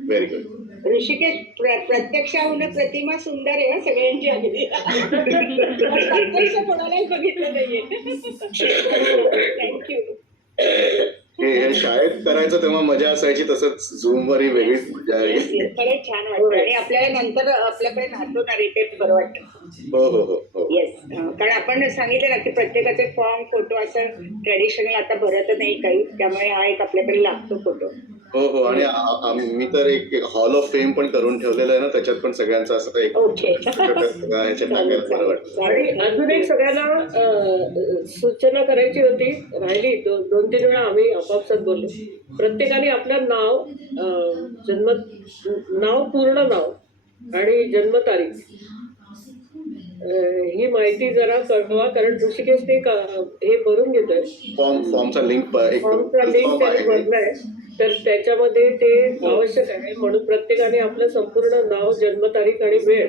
Very good. ऋषिकेश, प्रत्यक्षाहून प्रतिमा सुंदर आहे सगळ्यांची. अगदी प्रत्यक्ष कोणालाही बघितलं नाहीये. थँक्यू. हे शाळेत करायचं तेव्हा मजा असायची, तसंच झूम वरही वेगळीच मजा आहे. खरंच छान वाटतं आणि आपल्याला नंतर आपल्याकडे नातू नारेटेड बरं वाटतं. हो हो हो हो. येस, कारण आपण सांगितलं ना की प्रत्येकाचे फॉर्म फोटो असं ट्रेडिशनल आता भरत नाही काही, त्यामुळे हा एक आपल्याकडे लागतो फोटो. हो हो. आणि मी तर एक हॉल ऑफ फेम पण करून ठेवलेलं आहे ना, त्याच्यात पण सगळ्यांचं असं एक ह्याच्यात टाकायला बरं वाटतं. आणि अजून एक सगळ्यांना सूचना करायची होती, राहिली. 2-3 वेळा आम्ही आपापसात बोललो. प्रत्येकाने आपलं नाव, पूर्ण नाव आणि जन्मतारीख ही माहिती जरा कळवा, कारण ऋषिकेश ते हे भरून घेतोय. फॉर्मचा लिंक त्याने भरलाय, तर त्याच्यामध्ये ते आवश्यक आहे. म्हणून प्रत्येकाने आपलं संपूर्ण नाव, जन्मतारीख आणि वेळ,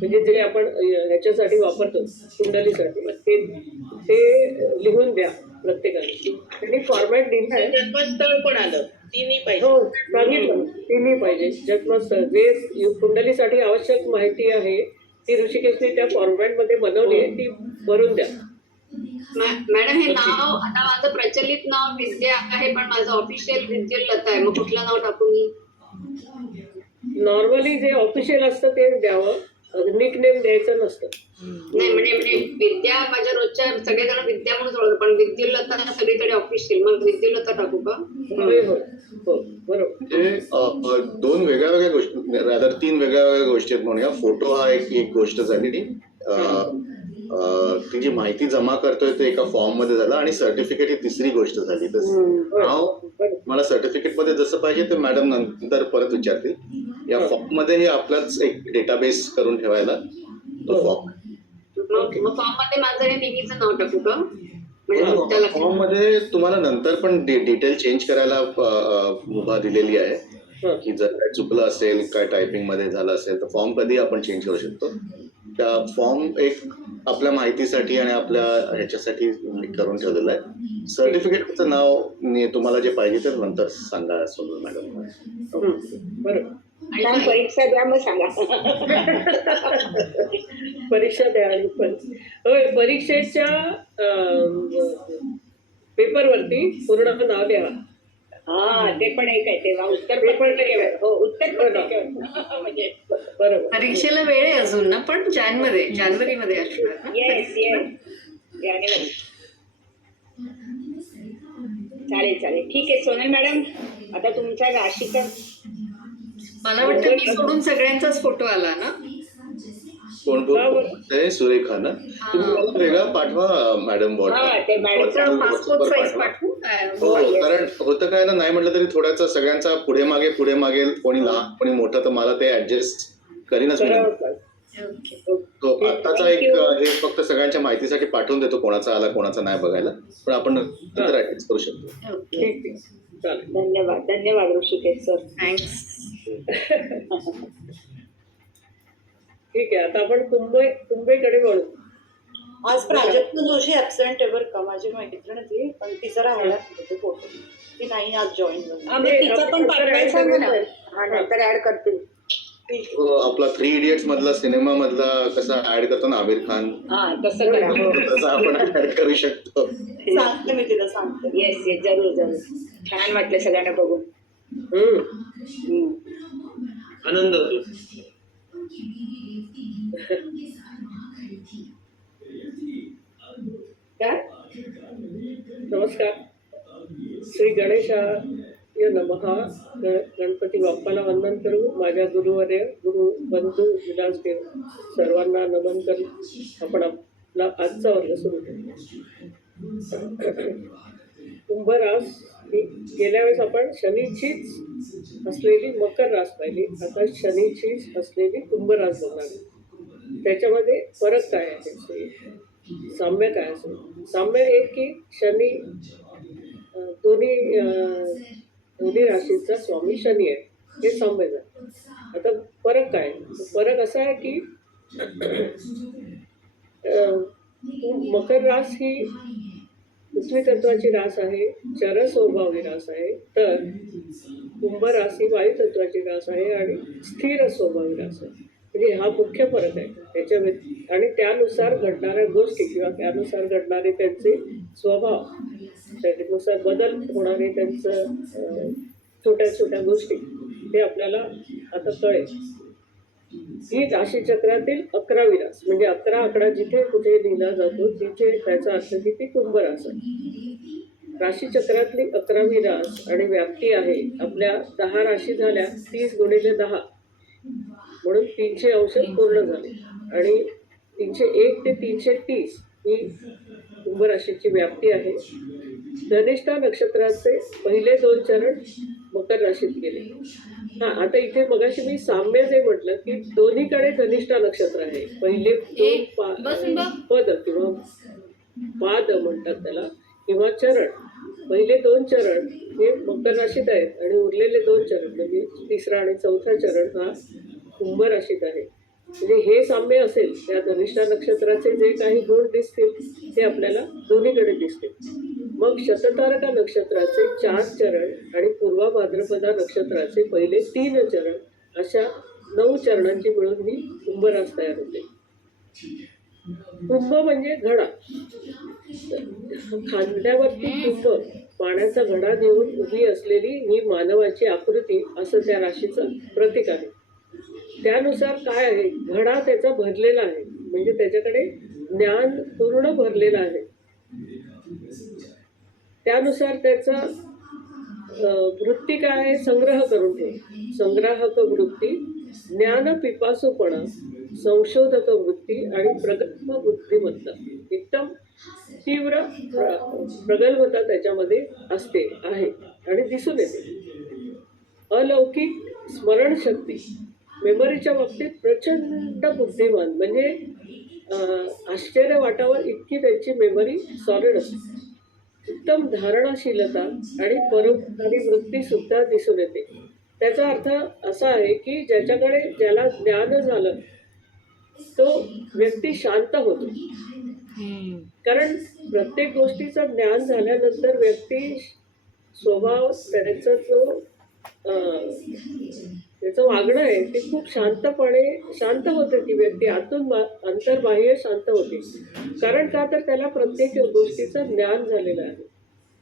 म्हणजे जे आपण ह्याच्यासाठी वापरतो कुंडलीसाठी, ते लिहून द्या प्रत्येकाने. त्यांनी फॉर्मॅट दिलाय. जन्मस्थळ पण आलं, तिन्ही पाहिजे. हो, सांगितलं तिन्ही पाहिजे. जन्मस्थळ, जे कुंडलीसाठी आवश्यक माहिती आहे ती ऋषिकेशने त्या फॉर्मॅटमध्ये बनवली आहे, ती भरून द्या. मॅडम, हे नाव आता माझं प्रचलित नाव विद्या आहे, पण माझं ऑफिशियल विद्युल लता आहे. मग कुठलं नाव टाकू मी? नॉर्मली जे ऑफिशियल असतं ते द्यावं, निक नेम द्यायचं नसतं. नाही, म्हणजे विद्या माझ्या रोजच्या सगळेजण विद्या म्हणून ओळखतात, पण विद्युल लता सगळीकडे ऑफिशियल. मग विद्युल लता टाकू का? हो, बरोबर. 2 वेगळ्या गोष्टी, रादर 3 वेगळ्या गोष्टी आहेत म्हणूया. फोटो हा एक गोष्ट झाली, ती जी माहिती जमा करतोय ते एका फॉर्म मध्ये झालं, आणि सर्टिफिकेट ही तिसरी गोष्ट झाली. नाव मला सर्टिफिकेट मध्ये जसं पाहिजे ते मॅडम नंतर परत विचारतील. या फॉर्म मध्ये हे आपलाच एक डेटाबेस करून ठेवायला तो फॉर्म. मग फॉर्म मध्ये माझं हे नेहमीचं नाव टाकू का? म्हणजे फॉर्म मध्ये तुम्हाला नंतर पण डिटेल चेंज करायला मुभा दिलेली आहे, की जर काय चुकलं असेल, काय टायपिंग मध्ये झालं असेल तर फॉर्म कधी आपण चेंज करू शकतो. त्या फॉर्म एक आपल्या माहितीसाठी आणि आपल्या ह्याच्यासाठी करून ठेवलेलं आहे. सर्टिफिकेटचं नाव तुम्हाला जे पाहिजे ते नंतर सांगा सोनल मॅडम. बरोबर. परीक्षा द्या मग सांगा. परीक्षा द्या. आणि होय, परीक्षेच्या पेपरवरती पूर्ण नाव द्यावा. हा, ते पण एक आहे. तेव्हा उत्तर म्हणजे बरोबर. परीक्षेला वेळ आहे अजून ना, पण जानेवारीमध्ये असणार ना. Yes yes. जानेवारी. चालेल चालेल, ठीक आहे सोनल मॅडम. आता तुमच्या राशीचा मला वाटतं मी सोडून सगळ्यांचाच फोटो आला ना. कोण बोलतोय? सुरेखा ना. तुम्ही मला वेगळा पाठवा मॅडम हा, ते मॅडमचा पासपोर्ट साईज पाठवू. हो, कारण होतं काय ना, नाही म्हटलं तरी थोड्याचा सगळ्यांचा पुढे मागे कोणी लहान कोणी मोठं, तर मला ते ऍडजस्ट करीनच. तो आत्ताचा एक हे फक्त सगळ्यांच्या माहितीसाठी पाठवून देतो, कोणाचा आला कोणाचा नाही बघायला, पण आपण नंतर ऍडजस्ट करू शकतो. ठीक आहे, चालेल. धन्यवाद धन्यवाद ऋषिकेश सर. थँक्स. ठीक आहे, आता आपण कुंभेकडे वळू. आज प्राजक्ता जोशी ऍबसेंट आहे बरं का, माझी मैत्रीण ती, पण ती जरा हळद होते फोटो, ती नाही आज जॉईन झाली. तिचा पण पाठवायला सांगा ना. हा, नंतर ऍड करतील. आपला 3 इडियट्स मधला सिनेमा मधला कसा ऍड करतो ना आमिर खान, हा, तसं करा. तसं आपण ऍड करू शकतो. सांगते मी तिला, सांगते. येस येस, जरूर जरूर. छान वाटलं सगळ्यांना बघून. आनंद होतो. काय नमस्कार. श्री गणेशाय नमः. गणपती बाप्पाला वंदन करू. माझ्या गुरुवर्य गुरु बंधू विलासदेव सर्वांना नमन करू. आपण आपला आजचा वर्ग सुरू करू. कुंभ रास ही गेल्या वेळेस आपण शनीचीच असलेली मकर रास पाहिली, आता शनीचीच असलेली कुंभ रास बघणार. त्याच्यामध्ये फरक काय आहे, साम्य काय असेल? साम्य एक की शनी दोन्ही राशीचा स्वामी शनी आहे, हे साम्य झालं. आता फरक काय? फरक असा आहे की मकर रास ही पृथ्वी तत्वाची रास आहे, चर स्वभावी रास आहे, तर कुंभ रास ही वायू तत्वाची रास आहे आणि स्थिर स्वभावी रास आहे. म्हणजे हा मुख्य फरक आहे त्याच्या आणि त्यानुसार घडणाऱ्या गोष्टी किंवा त्यानुसार घडणारे त्यांचे स्वभाव, त्यानुसार बदल होणारे त्यांचं छोट्या छोट्या गोष्टी, ते आपल्याला आता कळेल. ही राशीचक्रातील 11वी रास, म्हणजे 11 आकडा जिथे कुठे लिहिला जातो तिथे त्याचा अर्थ किती कुंभ रास आहे. राशीचक्रातली 11वी रास आणि व्याप्ती आहे आपल्या 10 राशी झाल्या, 30 गुणिले 10 म्हणून 300 अंश पूर्ण झाले आणि 301 ते 330 ही कुंभ राशीची व्याप्ती आहे. धनिष्ठा नक्षत्राचे पहिले 2 चरण मकर राशीत गेले. हा, आता इथे मगाशी मी साम्य जे म्हटलं की दोन्हीकडे धनिष्ठा नक्षत्र आहे. पहिले 2 पद किंवा पाद म्हणतात त्याला, किंवा चरण, पहिले 2 चरण हे मकर राशीत आहेत आणि उरलेले 2 चरण म्हणजे 3रा आणि 4था चरण हा कुंभ राशीत आहे. म्हणजे हे साम्य असेल, त्या धनिष्ठा नक्षत्राचे जे काही गुण दिसतील ते आपल्याला दोन्हीकडे दिसतील. मग शततारका नक्षत्राचे 4 चरण आणि पूर्वा भाद्रपदा नक्षत्राचे पहिले 3 चरण, अशा 9 चरणांची मिळून ही कुंभ रास तयार होते. कुंभ म्हणजे घडा, खांद्यावरती कुंभ, पाण्याचा घडा घेऊन उभी असलेली ही मानवाची आकृती, असं त्या राशीचं प्रतीक आहे. त्यानुसार काय आहे, घडा त्याचा भरलेला आहे, म्हणजे त्याच्याकडे ज्ञान पूर्ण भरलेलं आहे. त्यानुसार त्याचा वृत्ती काय आहे, संग्रह करून ठेव, संग्राहक वृत्ती, ज्ञान पिपासूपणा, संशोधक वृत्ती आणि प्रगल्भ बुद्धिमत्ता, एकदम तीव्र प्रगल्भता त्याच्यामध्ये असते आहे आणि दिसून येते. अलौकिक स्मरणशक्ती, मेमरीच्या बाबतीत प्रचंड बुद्धिमान, म्हणजे आश्चर्य वाटावं इतकी त्यांची मेमरी सॉलिड असते. उत्तम धारणाशीलता आणि परोपकारी वृत्ती सुद्धा दिसून येते. त्याचा अर्थ असा आहे की ज्याला ज्ञान झालं तो व्यक्ती शांत होतो. कारण प्रत्येक गोष्टीचं ज्ञान झाल्यानंतर व्यक्ती स्वभाव त्याचं वागणं आहे ते खूप शांत होते. ती व्यक्ती आतून अंतर्बाह्य शांत होते. कारण का तर त्याला प्रत्येक गोष्टीचं ज्ञान झालेलं आहे.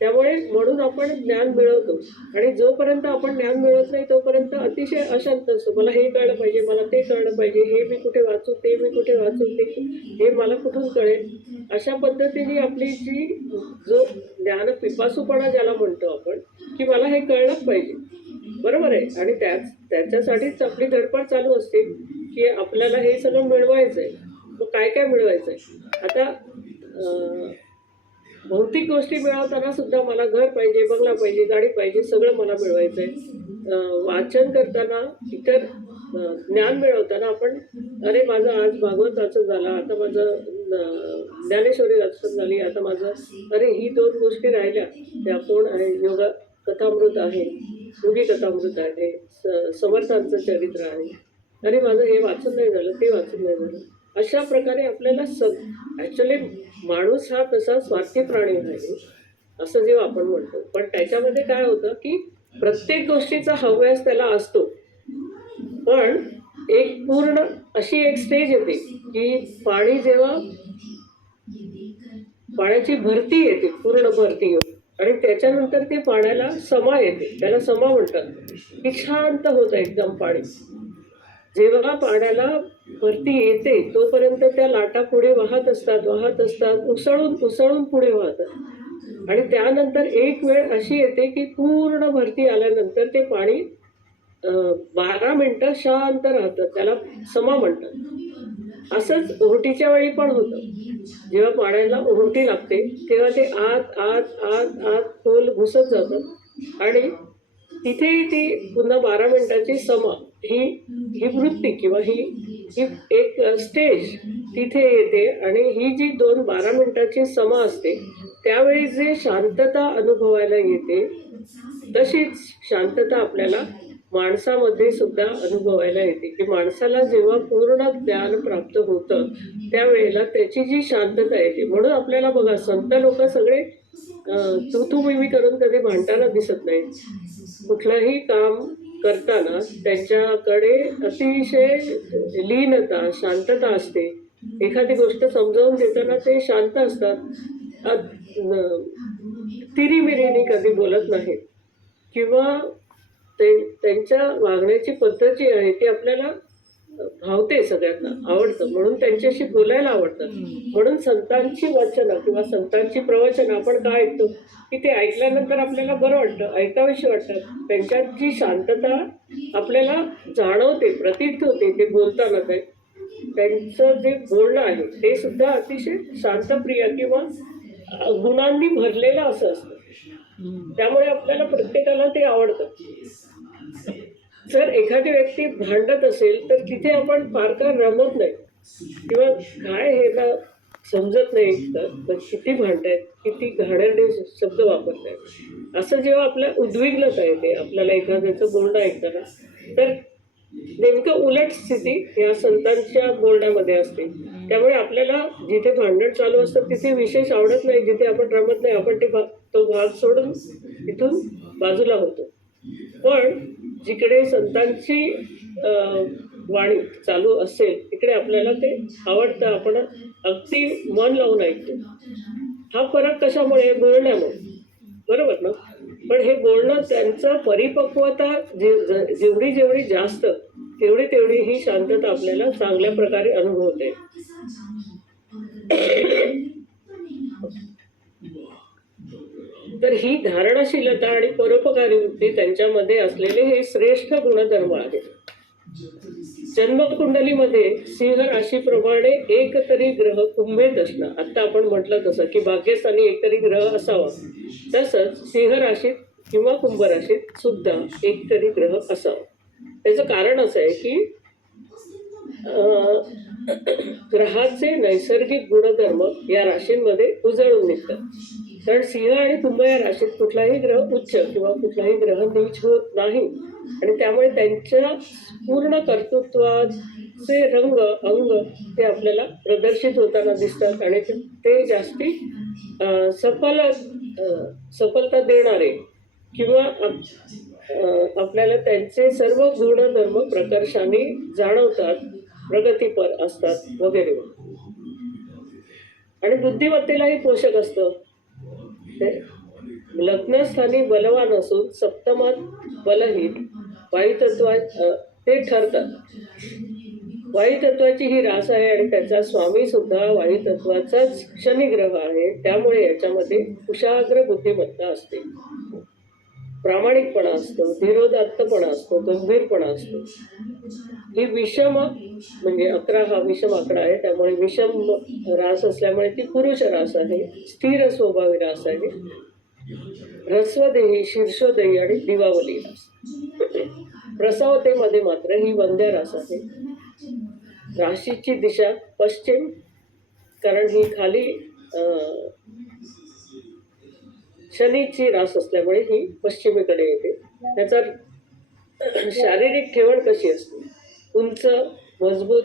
त्यामुळे म्हणून आपण ज्ञान मिळवतो आणि जोपर्यंत आपण ज्ञान मिळवत नाही तोपर्यंत अतिशय अशांत असतो. मला हे कळलं पाहिजे, मला ते कळलं पाहिजे, हे मी कुठे वाचू, ते मी कुठे वाचू, ते हे मला कुठून कळेल. अशा पद्धतीने आपली जी जो ज्ञान पिपासूपणा ज्याला म्हणतो आपण, की मला हे कळलंच पाहिजे, बरोबर आहे. आणि त्याच्यासाठीच आपली धडपड चालू असते की आपल्याला हे सगळं मिळवायचं आहे. मग काय काय मिळवायचं आहे. आता भौतिक गोष्टी मिळवताना सुद्धा मला घर पाहिजे, बंगला पाहिजे, गाडी पाहिजे, सगळं मला मिळवायचं आहे. वाचन करताना इतर ज्ञान मिळवताना आपण अरे माझं आज भागवत वाचन झालं, आता माझं ज्ञानेश्वरी वाचन झाली, आता माझं अरे ही 2 गोष्टी राहिल्या त्या कोण आहे, योगा कथामृत आहे, योगी कथामृत आहे, समर्थांचं चरित्र आहे, अरे माझं हे वाचन नाही झालं, ते वाचन नाही झालं. अशा प्रकारे आपल्याला ॲक्च्युली माणूस हा तसा स्वार्थी प्राणी आहे असं जेव्हा आपण म्हणतो, पण त्याच्यामध्ये काय होतं की प्रत्येक गोष्टीचा हव्यास त्याला असतो. पण एक पूर्ण अशी एक स्टेज येते की पाणी जेव्हा पाण्याची भरती येते, पूर्ण भरती होते आणि त्याच्यानंतर ते पाण्याला समा येते, त्याला समा म्हणतात की शांत होतं एकदम पाणी. जेव्हा पाण्याला भरती येते तोपर्यंत त्या लाटा पुढे वाहत असतात, उसळून पुढे वाहतात आणि त्यानंतर एक वेळ अशी येते की पूर्ण भरती आल्यानंतर ते पाणी 12 मिनिटं शांत राहतं, त्याला समा म्हणतात. असंच ओहोटीच्या वेळी पण होतं. जेव्हा पाण्याला ओहोटी लागते तेव्हा ते आत आत आत आत खोल घुसत जातं आणि तिथेही ती पुन्हा 12 मिनिटाची समा ही वृत्ती किंवा ही एक स्टेज तिथे येते आणि ही जी 12 मिनिटाची समा असते त्यावेळी जे शांतता अनुभवायला येते तशीच शांतता आपल्याला माणसामध्ये सुद्धा अनुभवायला येते की माणसाला जेव्हा पूर्ण ज्ञान प्राप्त होतं त्यावेळेला त्याची जी शांतता येते. म्हणून आपल्याला बघा संत लोक सगळे तू मी करून कधी भांडताना दिसत नाही. कुठलंही काम करताना त्यांच्याकडे अतिशय लीनता शांतता असते. एखादी गोष्ट समजावून देताना ते शांत असतात, तिरीमिरीने कधी बोलत नाहीत किंवा त्यांच्या वागण्याची पद्धत जी आहे ती आपल्याला भावते, सगळ्यांना आवडतं, म्हणून त्यांच्याशी बोलायला आवडतं. म्हणून संतांची वचनं किंवा संतांची प्रवचनं आपण काय ऐकतो की ते ऐकल्यानंतर आपल्याला बरं वाटतं, ऐकावीशी वाटतं. त्यांच्यात जी शांतता आपल्याला जाणवते, प्रतीत होते ते बोलताना, त्यांचं जे बोलणं आहे ते सुद्धा अतिशय शांतप्रिय किंवा गुणांनी भरलेलं असं असतं. त्यामुळे आपल्याला प्रत्येकाला ते आवडतं. जर एखादी व्यक्ती भांडत असेल तर तिथे आपण फार काळ रमत नाही किंवा काय हे ना समजत नाही तर किती भांडतायत, किती घाणेरडे शब्द वापरतायत, असं जेव्हा आपल्या उद्विग्नता येते आपल्याला एखाद्याचं बोलणं ऐकताना, तर नेमकं उलट स्थिती या संतांच्या बोलण्यामध्ये असते. त्यामुळे आपल्याला जिथे भांडण चालू असतं तिथे विशेष आवडत नाही, जिथे आपण रमत नाही आपण तो भाग सोडून तिथून बाजूला होतो. पण जिकडे संतांची वाणी चालू असेल तिकडे आपल्याला ते आवडतं, आपण अगदी मन लावून ऐकतो. हा फरक कशामुळे? बोलण्यामुळे, बरोबर ना. पण हे बोलणं त्यांचं परिपक्वता जेवढी जास्त तेवढी ही शांतता आपल्याला चांगल्या प्रकारे अनुभवते. तर ही धारणशीलता आणि परोपकारी वृत्ती त्यांच्यामध्ये असलेले हे श्रेष्ठ गुणधर्म आहेत. जन्मकुंडलीमध्ये सिंह राशीप्रमाणे एक तरी ग्रह कुंभेत असणं, आता आपण म्हटलं तसं की भाग्यस्थानी एक तरी ग्रह असावा, तसंच सिंह राशीत किंवा कुंभ राशीत सुद्धा एक तरी ग्रह असावा. त्याचं कारण असं आहे की ग्रहाचे नैसर्गिक गुणधर्म या राशींमध्ये उजळून निघतात. कारण सिंह आणि कुंभ या राशीत कुठलाही ग्रह उच्च किंवा कुठलाही ग्रह नीच होत नाही आणि त्यामुळे त्यांच्या पूर्ण कर्तृत्वाचे रंग अंग ते आपल्याला प्रदर्शित होताना दिसतात आणि ते जास्ती सफलता देणारे किंवा आपल्याला त्यांचे सर्व गुणधर्म प्रकर्षाने जाणवतात, प्रगतीपर असतात वगैरे. आणि बुद्धिमत्तेलाही पोषक असतं. लग्नस्थानी बलवान असून सप्तमात बलहीन वायुतत्वा ते ठरतात. वायुतत्वाची ही रास आहे आणि त्याचा स्वामी सुद्धा वायुतत्वाचाच शनिग्रह आहे. त्यामुळे याच्यामध्ये कुशाग्र बुद्धिमत्ता असते, प्रामाणिकपणा असतो, धीरोदात्तपणा असतो, गंभीरपणा असतो. ही विषम म्हणजे 11 हा विषम आकडा आहे, त्यामुळे विषम रास असल्यामुळे ती पुरुष रास आहे. स्थिर स्वभावी रास आहे. ह्रस्वदेही, शीर्षोदेही आणि दिवावली रास. प्रसावतेमध्ये मात्र ही वंध्या रास आहे. राशीची दिशा पश्चिम, कारण ही खाली शनीची रास असल्यामुळे ही पश्चिमेकडे येते. त्याचा शारीरिक ठेवण कशी असते? उंच, मजबूत,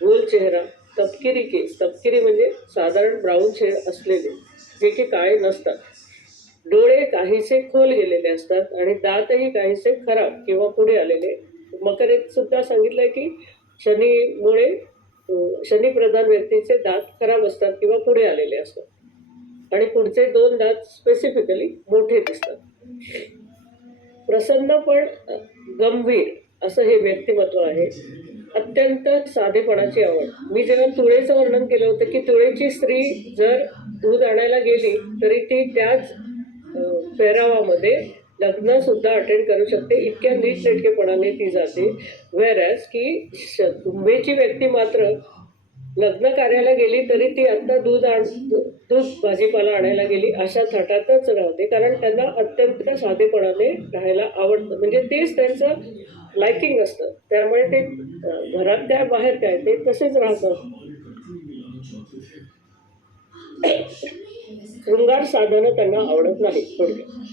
गोल चेहरा, तपकिरी केस, तपकिरी म्हणजे साधारण ब्राऊन शेड असलेले, जे की काळे नसतात. डोळे काहीसे खोल गेलेले असतात आणि दातही काहीसे खराब किंवा पुढे आलेले. मकरेत सुद्धा सांगितलंय की शनीमुळे शनीप्रधान व्यक्तीचे दात खराब असतात किंवा पुढे आलेले असतात आणि पुढचे 2 दात स्पेसिफिकली मोठे दिसतात. प्रसन्न पण गंभीर असं हे व्यक्तिमत्व आहे. अत्यंत साधेपणाची आवड. मी जेव्हा तुळेचं वर्णन केलं होतं की तुळेची स्त्री जर दूध आणायला गेली तरी ती त्याच पेहरावामध्ये लग्न सुद्धा अटेंड करू शकते, इतक्या नीटनेटकेपणाने ती जाते. व्हेरॅज की कुंभेची व्यक्ती मात्र लग्न कार्याला गेली तरी ती आता दूध भाजीपाला आणायला गेली अशा थाटातच राहते, कारण त्यांना अत्यंत साधेपणाने राहायला आवडतं. म्हणजे तेच त्यांचं लायकिंग असतं, त्यामुळे ते घरात काय बाहेर काय ते तसेच राहतात. शृंगार साधनं त्यांना आवडत नाही. थोडक्यात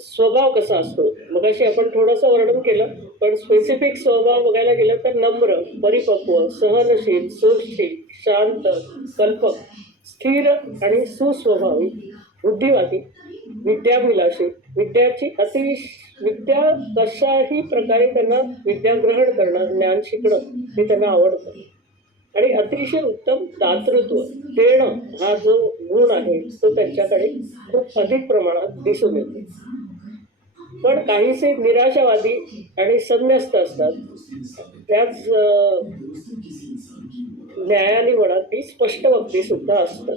स्वभाव कसा असतो मगाशी आपण थोडंसं वर्णन केलं, पण स्पेसिफिक स्वभाव बघायला गेलं तर नम्र, परिपक्व, सहनशील, सुरक्षित, शांत, कल्पक, स्थिर आणि सुस्वभावी, बुद्धिवादी, विद्याभिलाषी, विद्या कशाही प्रकारे त्यांना विद्या ग्रहण करणं, ज्ञान शिकणं हे त्यांना आवडतं. आणि अतिशय उत्तम दातृत्व देणं हा जो गुण आहे तो त्यांच्याकडे खूप अधिक प्रमाणात दिसून येतो. पण काहीसे निराशावादी आणि संन्यस्त असतात. त्याच न्यायाने म्हणा ती स्पष्ट वक्ती सुद्धा असतात.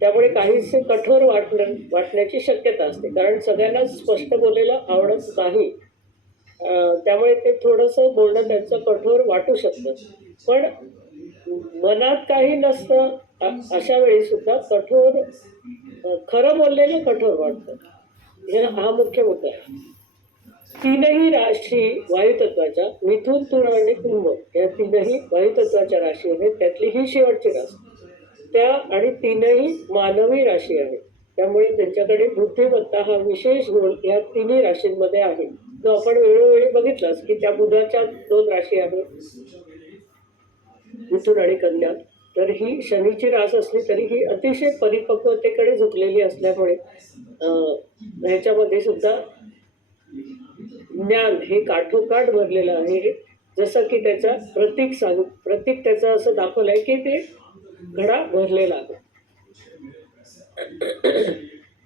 त्यामुळे काहीसे कठोर वाटण्याची शक्यता असते, कारण सगळ्यांना स्पष्ट बोलायला आवडत नाही. त्यामुळे ते थोडंसं बोलणं त्यांचं कठोर वाटू शकतं. पण मनात काही नसतं अशा वेळी सुद्धा कठोर, खरं बोललेलं कठोर वाटतं. हा मुख्य मुद्दा आहे. 3ही राशी वायुतत्वाच्या मिथुन, तुळ आणि कुंभ या 3ही वायुतत्वाच्या राशी आहेत. त्यातली ही शेवटची राशी त्या आणि 3ही मानवी राशी आहे. त्यामुळे त्यांच्याकडे बुद्धिमत्ता हा विशेष गुण या 3ही राशींमध्ये आहे, जो आपण वेळोवेळी बघितलाच की त्या बुधाच्या 2 राशी आहेत, मिथुन आणि कन्या. तर ही शनीची रास असली तरी ही अतिशय परिपक्वतेकडे झुकलेली असल्यामुळे ह्याच्यामध्ये सुद्धा ज्ञान हे काठोकाठ भरलेलं आहे. जसं की त्याचा प्रतीक त्याचं असं दाखवलं आहे की ते घडा भरलेला आहे.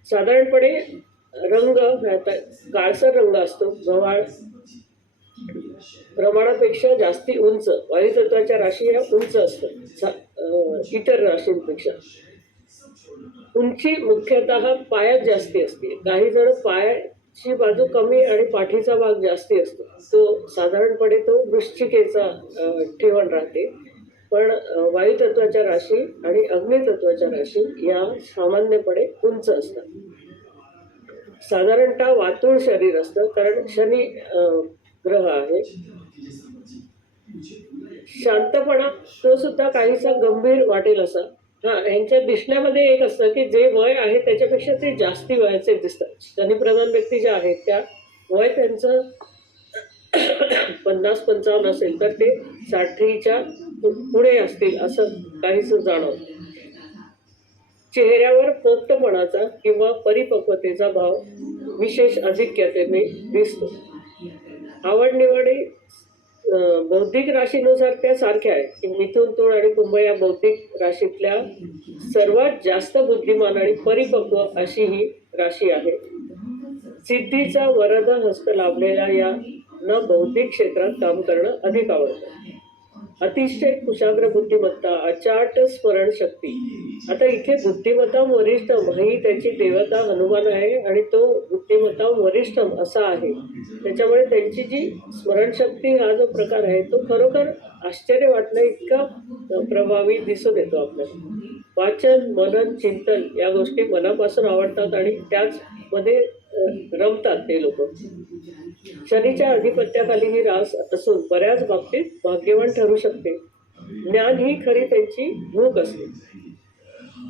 साधारणपणे रंग काळसर रंग असतो, गव्हाळ, प्रमाणापेक्षा जास्ती उंच. वायुतत्वाच्या राशी ह्या उंच असतात इतर राशींपेक्षा. उंची मुख्यतः पायात जास्ती असते. काही जण पायाची बाजू कमी आणि पाठीचा भाग जास्ती असतो. तो साधारणपणे तो वृश्चिकेचा ठेवण राहते. पण वायुतत्वाच्या राशी आणि अग्नितत्वाच्या राशी या सामान्यपणे उंच असतात. साधारणतः वातुळ शरीर असतं, कारण शनी ग्रह आहे. शांतपणा तो सुद्धा काहीसा गंभीर वाटेल असा. यांच्या दिसण्यामध्ये एक असतं की जे वय आहे त्याच्यापेक्षा ते जास्ती वयाचे दिसतात. शनिप्रधान व्यक्ती ज्या आहेत त्या वय त्यांचं 50-55 असेल तर ते 60च्या पुढे असतील असं काहीसं जाणवतं. चेहऱ्यावर पोक्तपणाचा किंवा परिपक्वतेचा भाव विशेष अधिक्यतेने दिसतो. आवडनिवडी बौद्धिक राशीनुसार त्या सारख्या आहेत की मिथुन, तुळ आणि कुंभ या बौद्धिक राशीतल्या सर्वात जास्त बुद्धिमान आणि परिपक्व अशी ही राशी आहे. सिद्धीचा वरद हस्त लाभलेल्या या न बौद्धिक क्षेत्रात काम करणं अधिक आवडतं. अतिशय कुशाग्र बुद्धिमत्ता, अचाट स्मरण शक्ती. आता इथे बुद्धिमत्ता वरिष्ठम ही त्याची देवता हनुमान आहे आणि तो बुद्धिमत्ता वरिष्ठम असा आहे. त्याच्यामुळे त्यांची जी स्मरणशक्ती हा जो प्रकार आहे तो खरोखर आश्चर्य वाटणं इतका प्रभावी दिसून येतो आपल्याला. वाचन, मनन, चिंतन या गोष्टी मनापासून आवडतात आणि त्याचमध्ये रमतात ते लोक. शनीच्या अधिपत्याखाली ही रास असून बऱ्याच बाबतीत भाग्यवान ठरू शकते. ज्ञान ही खरी त्यांची भूक असते.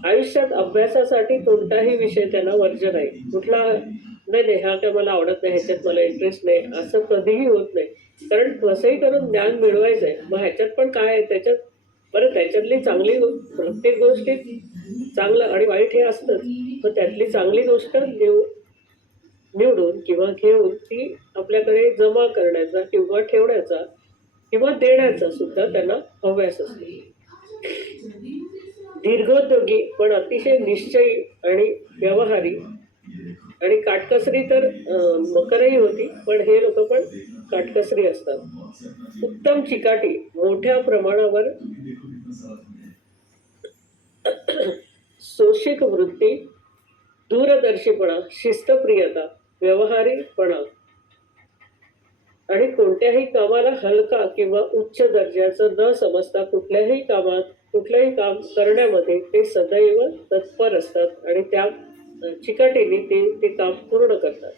आयुष्यात अभ्यासासाठी कोणताही विषय त्यांना वर्ज्य नाही. कुठला नाही हा काय मला आवडत नाही, ह्याच्यात मला इंटरेस्ट नाही असं कधीही होत नाही. कारण कसंही करून ज्ञान मिळवायचं आहे. मग ह्याच्यात पण काय आहे, त्याच्यात बरं त्याच्यातली चांगली प्रत्येक गोष्टीत चांगलं आणि वाईट हे असतंच. पण त्यातली चांगली गोष्ट निवडून किंवा घेऊन ती आपल्याकडे जमा करण्याचा किंवा ठेवण्याचा किंवा देण्याचा सुद्धा त्यांना हव्यास असतो. दीर्घोद्योगी पण अतिशय निश्चयी आणि व्यवहारी आणि काटकसरी तर मकरही होती, पण हे लोक पण काटकसरी असतात. उत्तम चिकाटी, मोठ्या प्रमाणावर सोशिक वृत्ती, दूरदर्शीपणा, शिस्तप्रियता, व्यवहारीपणा आणि कोणत्याही कामाला हलका किंवा उच्च दर्जाचं न समजता कुठल्याही काम करण्यामध्ये ते सदैव तत्पर असतात आणि त्या चिकाटीने ते काम पूर्ण करतात.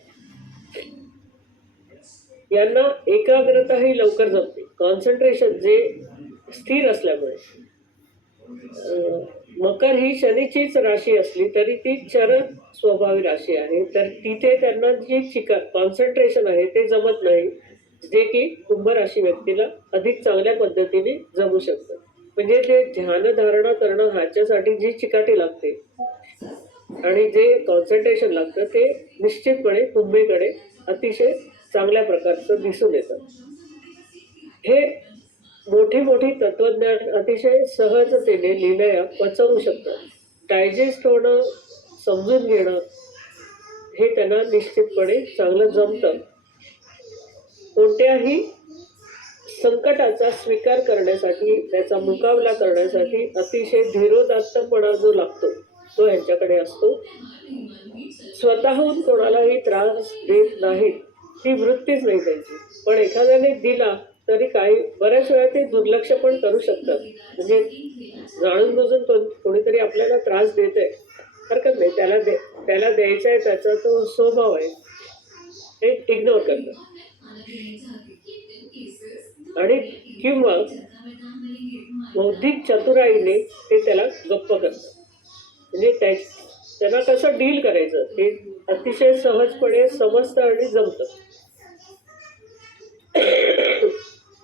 यांना एकाग्रताही लवकर जमते. कॉन्सन्ट्रेशन जे स्थिर असल्यामुळे. मकर ही शनीचीच राशी असली तरी ती चर स्वभावी राशी आहे, तर तिथे त्यांना जी कॉन्सन्ट्रेशन आहे ते जमत नाही, जे की कुंभ राशी व्यक्तीला अधिक चांगल्या पद्धतीने जमू शकतं. म्हणजे जे ध्यानधारणा करणं ह्याच्यासाठी जी चिकाटी लागते आणि जे कॉन्सन्ट्रेशन लागतं ते निश्चितपणे कुंभेकडे अतिशय चांगल्या प्रकारचं दिसून येतं. हे मोठी तत्वज्ञान अतिशय सहजतेने लिहिल्या पचवू शकतात. डायजेस्ट होणं, समजून घेणं हे त्यांना निश्चितपणे चांगलं जमतं. कोणत्याही संकटाचा स्वीकार करण्यासाठी, त्याचा मुकाबला करण्यासाठी अतिशय धीरोदात्तपणा जो लागतो तो ह्यांच्याकडे असतो. स्वतःहून कोणालाही त्रास देत नाही ही वृत्तीच नाही त्यांची. पण एखाद्याने दिला तरी बऱ्याच वेळा ते दुर्लक्ष पण करू शकतात. म्हणजे जाणून बुजून कोणीतरी आपल्याला त्रास देत आहे, हरकत नाही, त्याला द्यायचा आहे, त्याचा तो स्वभाव आहे, ते इग्नोर करतात. आणि किंवा बौद्धिक चतुराईने ते त्याला गप्प करतात. म्हणजे त्यांना कसं डील करायचं हे अतिशय सहजपणे समजतं आणि जमतं.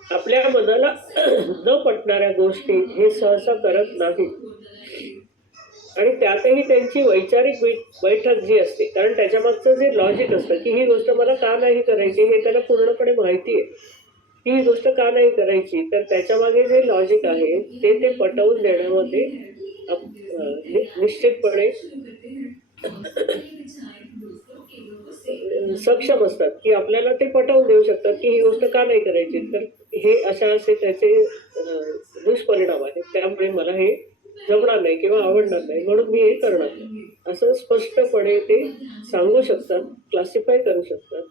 आपल्या मनाला न पटणाऱ्या गोष्टी हे सहसा करत नाहीत. आणि त्यातही त्यांची वैचारिक बैठक जी असते, कारण त्याच्यामागचं जे लॉजिक असतं की ही गोष्ट मला का नाही करायची हे त्याला पूर्णपणे माहिती आहे की ही गोष्ट का नाही करायची, तर त्याच्यामागे जे लॉजिक आहे ते पटवून देण्यामध्ये निश्चितपणे सक्षम असतात की आपल्याला ते पटवून देऊ शकतात की ही गोष्ट का नाही करायची, तर हे असे त्याचे दुष्परिणाम आहेत, त्यामुळे मला हे जमणार नाही किंवा आवडणार नाही म्हणून मी हे करणार नाही असं स्पष्टपणे ते सांगू शकतात, क्लासिफाय करू शकतात.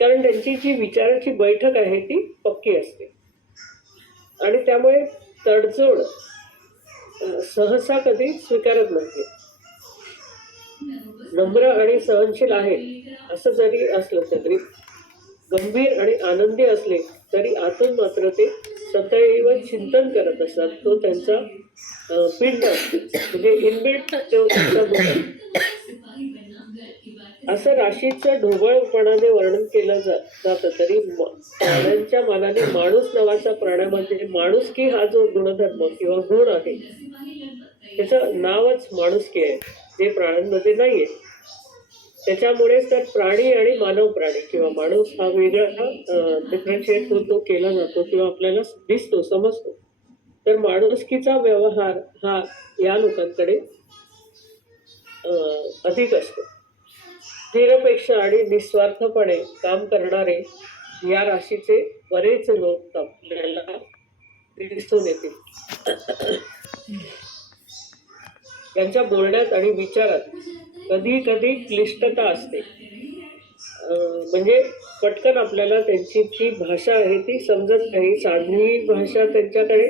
कारण त्यांची जी विचाराची बैठक आहे ती पक्की असते आणि त्यामुळे तडजोड सहसा कधी स्वीकारत नसते. नम्र आणि सहनशील आहे असं जरी असलं तरी, गंभीर आणि आनंदी असले तरी आतून मात्र ते सदैव चिंतन करत असतात. तो त्यांचा पिंड म्हणजे इनबिल्ट असं राशीचं ढोबळपणाने वर्णन केलं जातं. तरी प्राण्यांच्या मानाने माणूस नावाचा प्राण्यामध्ये माणुसकी हा जो गुणधर्म किंवा गुण आहे त्याचं नावच माणुसकी आहे, जे प्राण्यांमध्ये नाहीये. त्याच्यामुळेच तर प्राणी आणि मानव प्राणी किंवा माणूस हा वेगळा डिफरन्शिएट होतो, केला जातो किंवा आपल्याला दिसतो, समजतो. तर माणुसकीचा व्यवहार हा या लोकांकडे अधिक असतो. निरपेक्ष आणि निस्वार्थपणे काम करणारे या राशीचे बरेच लोक आपल्याला दिसून येतील. त्यांच्या बोलण्यात आणि विचारात कधी कधी क्लिष्टता असते. म्हणजे पटकन आपल्याला त्यांची जी भाषा आहे ती समजत नाही. साधी भाषा त्यांच्याकडे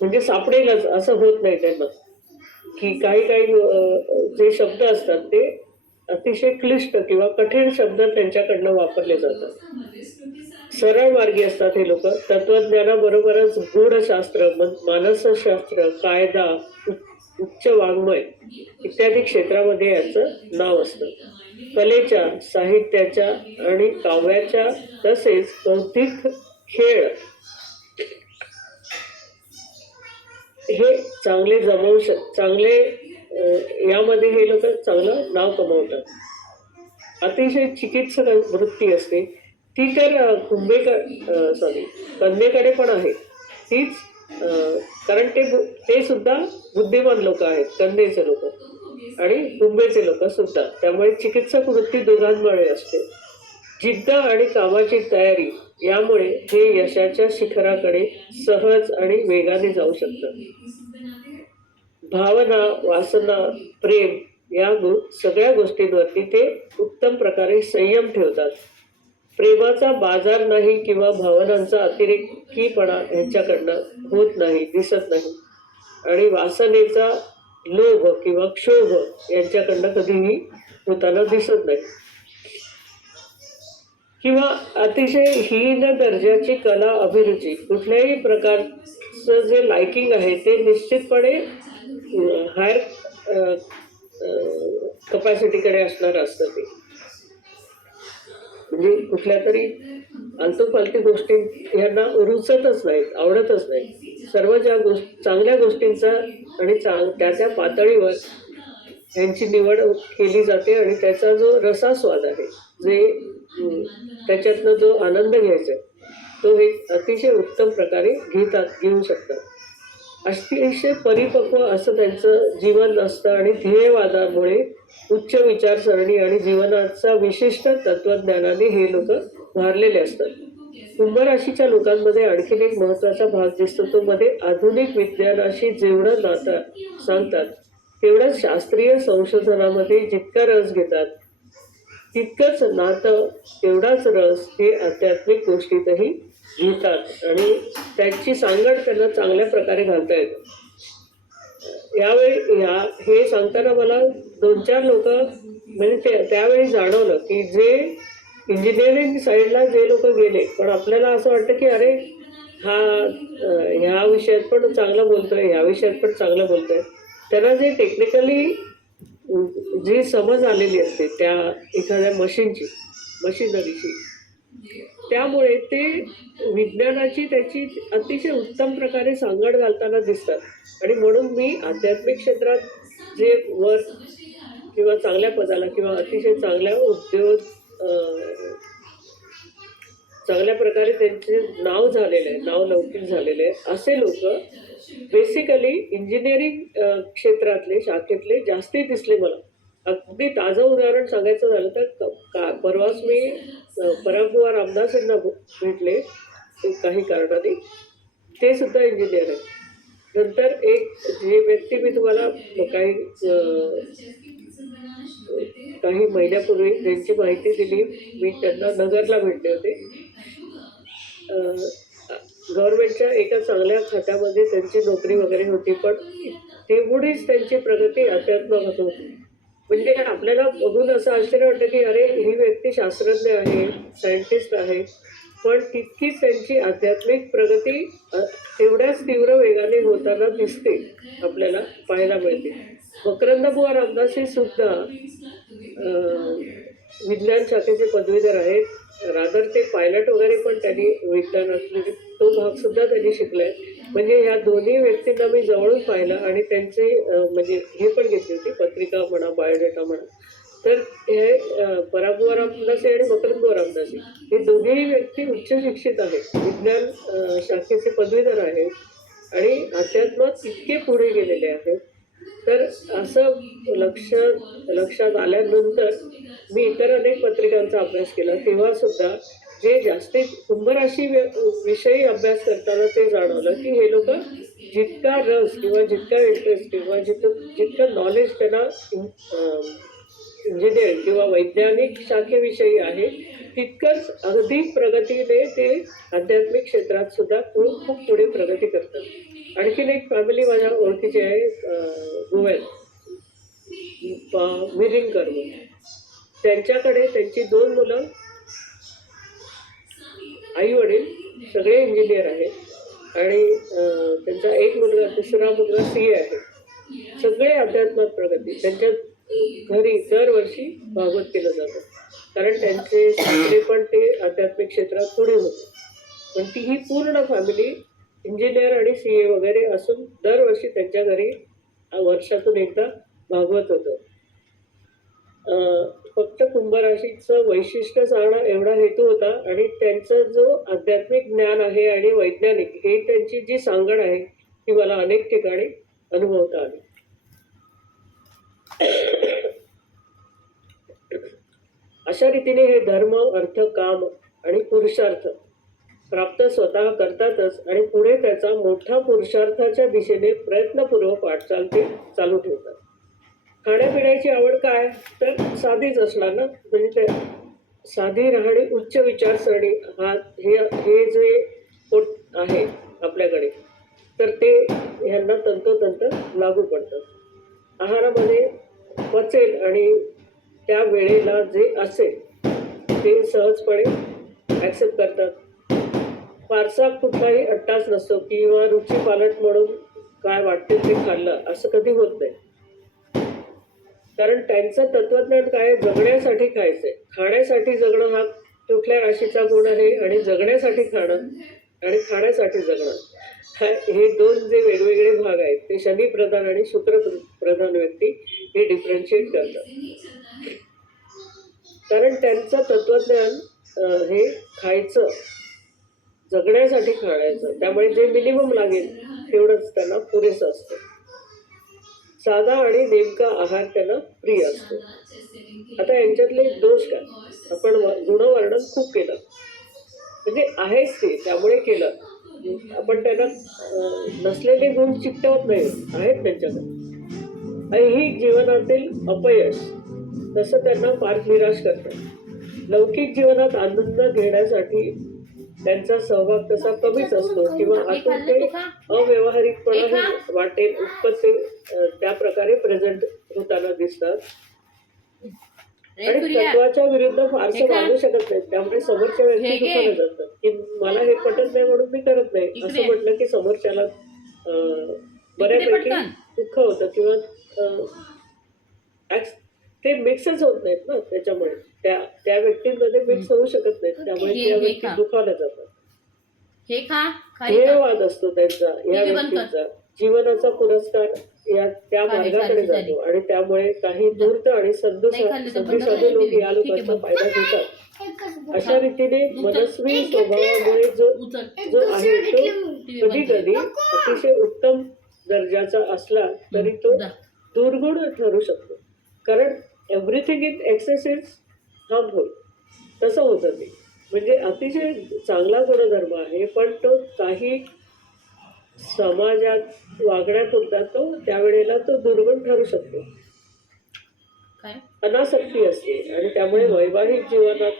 म्हणजे सापडेलच असं होत नाही त्यांना, की काही जे शब्द असतात ते अतिशय क्लिष्ट किंवा कठीण शब्द त्यांच्याकडनं वापरले जातात. सरळ मार्गी असतात हे लोक. तत्वज्ञानाबरोबरच गूढशास्त्र, मानसशास्त्र, कायदा, उच्च वाङ्मय इत्यादी क्षेत्रामध्ये याचं नाव असतं. कलेच्या, साहित्याच्या आणि काव्याच्या तसेच बौद्धिक खेळ हे चांगले यामध्ये हे लोक चांगलं नाव कमवतात. अतिशय चिकित्सक वृत्ती असते ती तर कन्येकडे पण आहे तीच, कारण ते सुद्धा बुद्धिमान लोक आहेत, कन्येचे लोक आणि कुंभेचे लोक सुद्धा. त्यामुळे चिकित्सक वृत्ती दोघांमुळे असते. जिद्द आणि कामाची तयारी यामुळे हे यशाच्या शिखराकडे सहज आणि वेगाने जाऊ शकतात. भावना, वासना, प्रेम या सगळ्या गोष्टींवरती ते उत्तम प्रकारे संयम ठेवतात. प्रेमाचा बाजार नाही किंवा भावनांचा अतिरेकीपणा यांच्याकडनं होत नाही, दिसत नाही. आणि वासनेचा लोभ किंवा क्षोभ यांच्याकडनं कधीही होताना दिसत नाही. किंवा अतिशय हीन दर्जाची कला अभिरुची, कुठल्याही प्रकारचं जे लायकिंग आहे ते निश्चितपणे हायर कपॅसिटीकडे असणार असतं. ते म्हणजे कुठल्या तरी आलतोफालतू गोष्टी यांना रुचतच नाहीत, आवडतच नाही. सर्व ज्या चांगल्या गोष्टींचा आणि त्या पातळीवर यांची निवड केली जाते आणि त्याचा जो रसास्वाद आहे, जे त्याच्यातनं जो आनंद घ्यायचा तो हे अतिशय उत्तम प्रकारे घेऊ शकतात. अतिशय परिपक्व असं त्यांचं जीवन असतं आणि ध्येयवादामुळे उच्च विचारसरणी आणि जीवनाचा विशिष्ट तत्वज्ञानाने हे लोक भारलेले असतात. कुंभ राशीच्या लोकांमध्ये आणखीन एक महत्वाचा भाग दिसतो, तो मध्ये आधुनिक विज्ञानाशी जेवढं नातं सांगतात तेवढंच शास्त्रीय संशोधनामध्ये जितका रस घेतात तितकंच नातं, तेवढाच रस हे आध्यात्मिक गोष्टीतही घेतात आणि त्याची सांगड त्यांना चांगल्या प्रकारे घालता येतं. यावेळी हे सांगताना मला 2-4 लोक म्हणजे त्यावेळी जाणवलं की जे इंजिनिअरिंग साईडला जे लोक गेले पण आपल्याला असं वाटतं की अरे ह्या विषयात पण चांगलं बोलतोय, ह्या विषयात पण चांगलं बोलतोय, त्यांना जे टेक्निकली जी समज आलेली असते त्या एखाद्या मशिनरीची, त्यामुळे ते विज्ञानाची त्याची अतिशय उत्तम प्रकारे सांगड घालताना दिसतात. आणि म्हणून मी आध्यात्मिक क्षेत्रात जे वर किंवा चांगल्या पदाला किंवा अतिशय चांगल्या प्रकारे त्यांचे नाव झालेलं आहे, नाव लौकिक झालेले आहे, असे लोक बेसिकली इंजिनिअरिंग क्षेत्रातले, शाखेतले जास्ती दिसले मला. अगदी ताजं उदाहरण सांगायचं झालं तर परवाच मी परागबुवा रामदास यांना भेटले काही कारणाने, ते सुद्धा इंजिनियर आहेत. नंतर एक जे व्यक्ती मी तुम्हाला काही महिन्यापूर्वी त्यांची माहिती दिली, मी त्यांना नगरला भेटले होते. गव्हर्नमेंटच्या एका चांगल्या खात्यामध्ये त्यांची नोकरी वगैरे होती, पण तेवढीच त्यांची प्रगती अध्यात्मात होती. म्हणजे आपल्याला बघून असं आश्चर्य वाटतं की अरे ही व्यक्ती शास्त्रज्ञ आहे, सायंटिस्ट आहे, पण तितकीच त्यांची आध्यात्मिक प्रगती तेवढ्याच तीव्र वेगाने होताना दिसते, आपल्याला पाहायला मिळते. मकरंदबुवा रामदास हे सुद्धा विज्ञान शाखेचे पदवीधर आहेत. रादर ते पायलट वगैरे पण त्यांनी विज्ञानात म्हणजे तो भाग सुद्धा त्यांनी शिकलाय. म्हणजे ह्या दोन्ही व्यक्तींना मी जवळून पाहिलं आणि त्यांचे म्हणजे हे पण घेतली होती पत्रिका म्हणा, बायोडेटा म्हणा. तर हे परागुआ रामदासी आणि मकरंद रामदासी हे दोघेही व्यक्ती उच्च शिक्षित आहेत, विज्ञान शाखेचे पदवीधर आहेत आणि अध्यात्मात इतके पुढे गेलेले आहेत. तर असं लक्षात आल्यानंतर मी इतर अनेक पत्रिकांचा अभ्यास केला. तेव्हा सुद्धा जे जास्तीत कुंभराशी विषयी अभ्यास करताना ते जाणवलं की हे लोक जितका रस किंवा जितका इंटरेस्ट किंवा जितकं नॉलेज त्यांना इंजिनिअर किंवा वैज्ञानिक शाखेविषयी आहे तितकंच अधिक प्रगतीने ते आध्यात्मिक क्षेत्रात सुद्धा खूप पुढे प्रगती करतात. आणखीन एक फॅमिली माझ्या ओळखीची आहे गोव्यात, मिरिंगकर म्हणून. त्यांच्याकडे त्यांची 2 मुलं, आई वडील सगळे इंजिनियर आहेत आणि त्यांचा एक मुलगा, दुसरा मुलगा CA आहे. सगळे अध्यात्मात प्रगती. त्यांच्या घरी दरवर्षी भागवत केलं जातं कारण त्यांचे सासरे पण ते आध्यात्मिक क्षेत्रात पुढे होते. पण ती ही पूर्ण फॅमिली इंजिनियर आणि CA वगैरे असून दरवर्षी त्यांच्या घरी वर्षातून एकदा भागवत होतं. फक्त कुंभराशीचं वैशिष्ट्य सांगणं एवढा हेतू होता आणि त्यांचं जो आध्यात्मिक ज्ञान आहे आणि वैज्ञानिक हे त्यांची जी सांगड आहे ती मला अनेक ठिकाणी अनुभवता आली. अशा रीतीने हे धर्म, अर्थ, काम आणि पुरुषार्थ प्राप्त स्वतः करतातच आणि पुढे त्याचा मोठा पुरुषार्थाच्या दिशेने प्रयत्नपूर्वक वाटचाल ते चालू ठेवतात. खाण्यापिण्याची आवड काय तर साधीच असणार ना, म्हणजे ते साधी राहणी, उच्च विचारसरणी हे जे पोट आहे आपल्याकडे तर ते ह्यांना तंतोतंत लागू पडतं. आहारामध्ये पचेल आणि त्या वेळेला जे असेल ते सहजपणे ॲक्सेप्ट करतात. फारसा कुठलाही अट्टास नसतो किंवा रुची पालट म्हणून काय वाटते ते खाल्लं असं कधी होत नाही. कारण त्यांचं तत्वज्ञान काय, जगण्यासाठी खायचंय. खाण्यासाठी जगणं हा कुठल्या राशीचा गुण आहे आणि जगण्यासाठी खाणं आणि खाण्यासाठी जगणं हे 2 जे वेगवेगळे भाग आहेत ते शनी प्रधान आणि शुक्र प्रधान व्यक्ती हे डिफरन्शिएट करतात. कारण त्यांचं तत्वज्ञान हे खायचं, जगण्यासाठी खाण्याचं, त्यामुळे जे मिनिमम लागेल तेवढंच त्यांना पुरेसं असतं. साधा आणि नेमका आहार त्यांना प्रिय असतो. आता यांच्यातले दोष काय, आपण गुणवर्णन खूप केलं, म्हणजे आहेच ते त्यामुळे केलं. आपण त्यांना नसलेले गुण चिकटवत नाही, आहेत त्यांच्याकडे. ही जीवनातील अपयश तसं त्यांना फार निराश करतं. लौकिक जीवनात आनंद घेण्यासाठी त्यांचा सहभाग तसा कमीच असतो किंवा आतून ते अव्यवहारिकपणाही वाटेल इतकं ते त्या प्रकारे प्रेझेंट होताना दिसतात आणि तत्वाच्या विरुद्ध फारसं वागू शकत नाहीत. त्यामुळे समोरच्या व्यक्ती दुखावलं जातात की मला हे पटत नाही म्हणून मी करत नाही असं म्हटलं की समोरच्याला बऱ्यापैकी दुःख होतं किंवा ते मिक्सच होत नाहीत ना, त्याच्यामुळे त्या व्यक्तींमध्ये मिक्स होऊ शकत नाहीत, त्यामुळे त्या व्यक्ती दुखावल्या जातात. ध्येयवाद असतो त्यांचा, या व्यक्तींचा जीवनाचा पुरस्कार त्या मार्गाकडे जातो आणि त्यामुळे काही धूर्त आणि सद्दुसाधू लोक या लोकांचा फायदा घेतात. अशा रीतीने मनस्वी स्वभावामुळे जो आहे तो कधी कधी अतिशय उत्तम दर्जाचा असला तरी तो दुर्गुण ठरू शकतो. कारण everything in excess is harmful, तसं होतं ते. म्हणजे अतिशय चांगला गुणधर्म आहे पण तो काही समाजात वागण्यापुरता तो त्यावेळेला तो दुर्गुण ठरू शकतो. अनासक्ती असते आणि त्यामुळे वैवाहिक जीवनात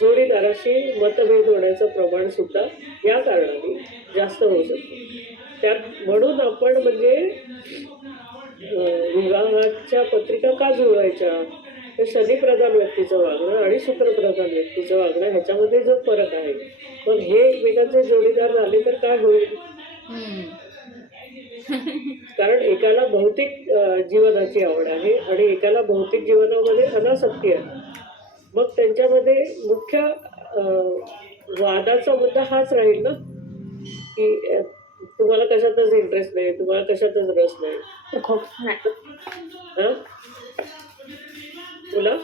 जोडीदाराशी मतभेद होण्याचं प्रमाण सुद्धा या कारणाने जास्त होऊ शकतं. त्यात म्हणून आपण म्हणजे विवाहाच्या पत्रिका का जुळवायच्या, तर शनिप्रधान व्यक्तीचं वागणं आणि शुक्रप्रधान व्यक्तीचं वागणं ह्याच्यामध्ये जो फरक आहे. पण हे एकमेकांचे जोडीदार झाले तर काय होईल, कारण एकाला भौतिक जीवनाची आवड आहे आणि एकाला भौतिक जीवनामध्ये अनासक्ती आहे. मग त्यांच्यामध्ये मुख्य वादाचा मुद्दा हाच राहील ना की तुम्हाला कशातच इंटरेस्ट नाही, तुम्हाला कशातच रस नाही. हं? बोला.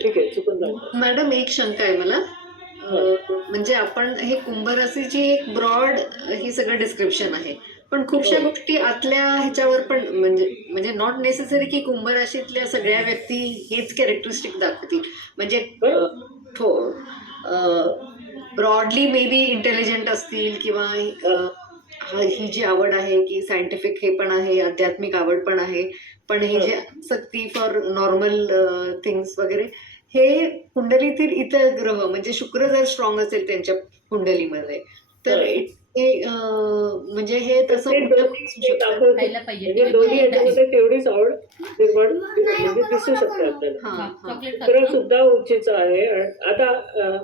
ठीक आहे, चुकून झालं. मॅडम एक शंका आहे मला. म्हणजे आपण हे कुंभ राशीची एक ब्रॉड ही सगळं डिस्क्रिप्शन आहे, पण खूपशा गोष्टी आतल्या ह्याच्यावर पण म्हणजे नॉट नेसेसरी की कुंभ राशीतल्या सगळ्या व्यक्ती हेच कॅरेक्टरिस्टिक दाखवतील. म्हणजे ब्रॉडली मे बी इंटेलिजंट असतील किंवा ही जी आवड आहे की सायंटिफिक हे पण आहे, आध्यात्मिक आवड पण आहे, पण हे जे सक्ती फॉर नॉर्मल थिंग्स वगैरे हे कुंडलीतील इतर ग्रह म्हणजे शुक्र जर स्ट्रॉंग असेल त्यांच्या कुंडलीमध्ये तर हे म्हणजे हे तसं ते दोन्ही दाखवतील. म्हणजे दोन्ही याच्यामध्ये तेवढीच आवड निर्माण म्हणजे दिसू शकते आपल्याला. शुक्र सुद्धा उंचीचा आहे. आणि आता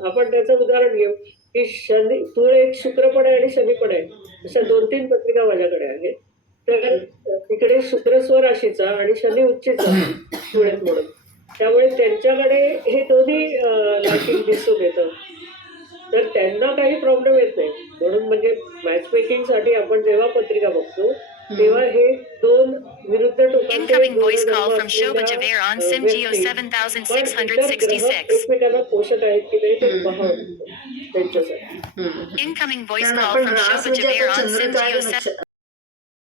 आपण त्याचं उदाहरण घेऊ की शनी, तू एक शुक्र पण आहे आणि शनी पण आहे, अशा 2-3 पत्रिका माझ्याकडे आहेत. तर तिकडे शुक्र स्वराशीचा आणि शनी उच्चीचा जुळेत म्हणून, त्यामुळे त्यांच्याकडे हे दोन्ही लॅकिंग दिसून येतं. तर त्यांना काही प्रॉब्लेम येत नाही. म्हणून म्हणजे मॅच मेकिंगसाठी आपण जेव्हा पत्रिका बघतो तेव्हा हे दोन विरुद्ध एकमेकांना पोषक आहेत की नाही ते पाहावं त्यांच्यासाठी. कारण आपण रास म्हणजे आता चंद्र काय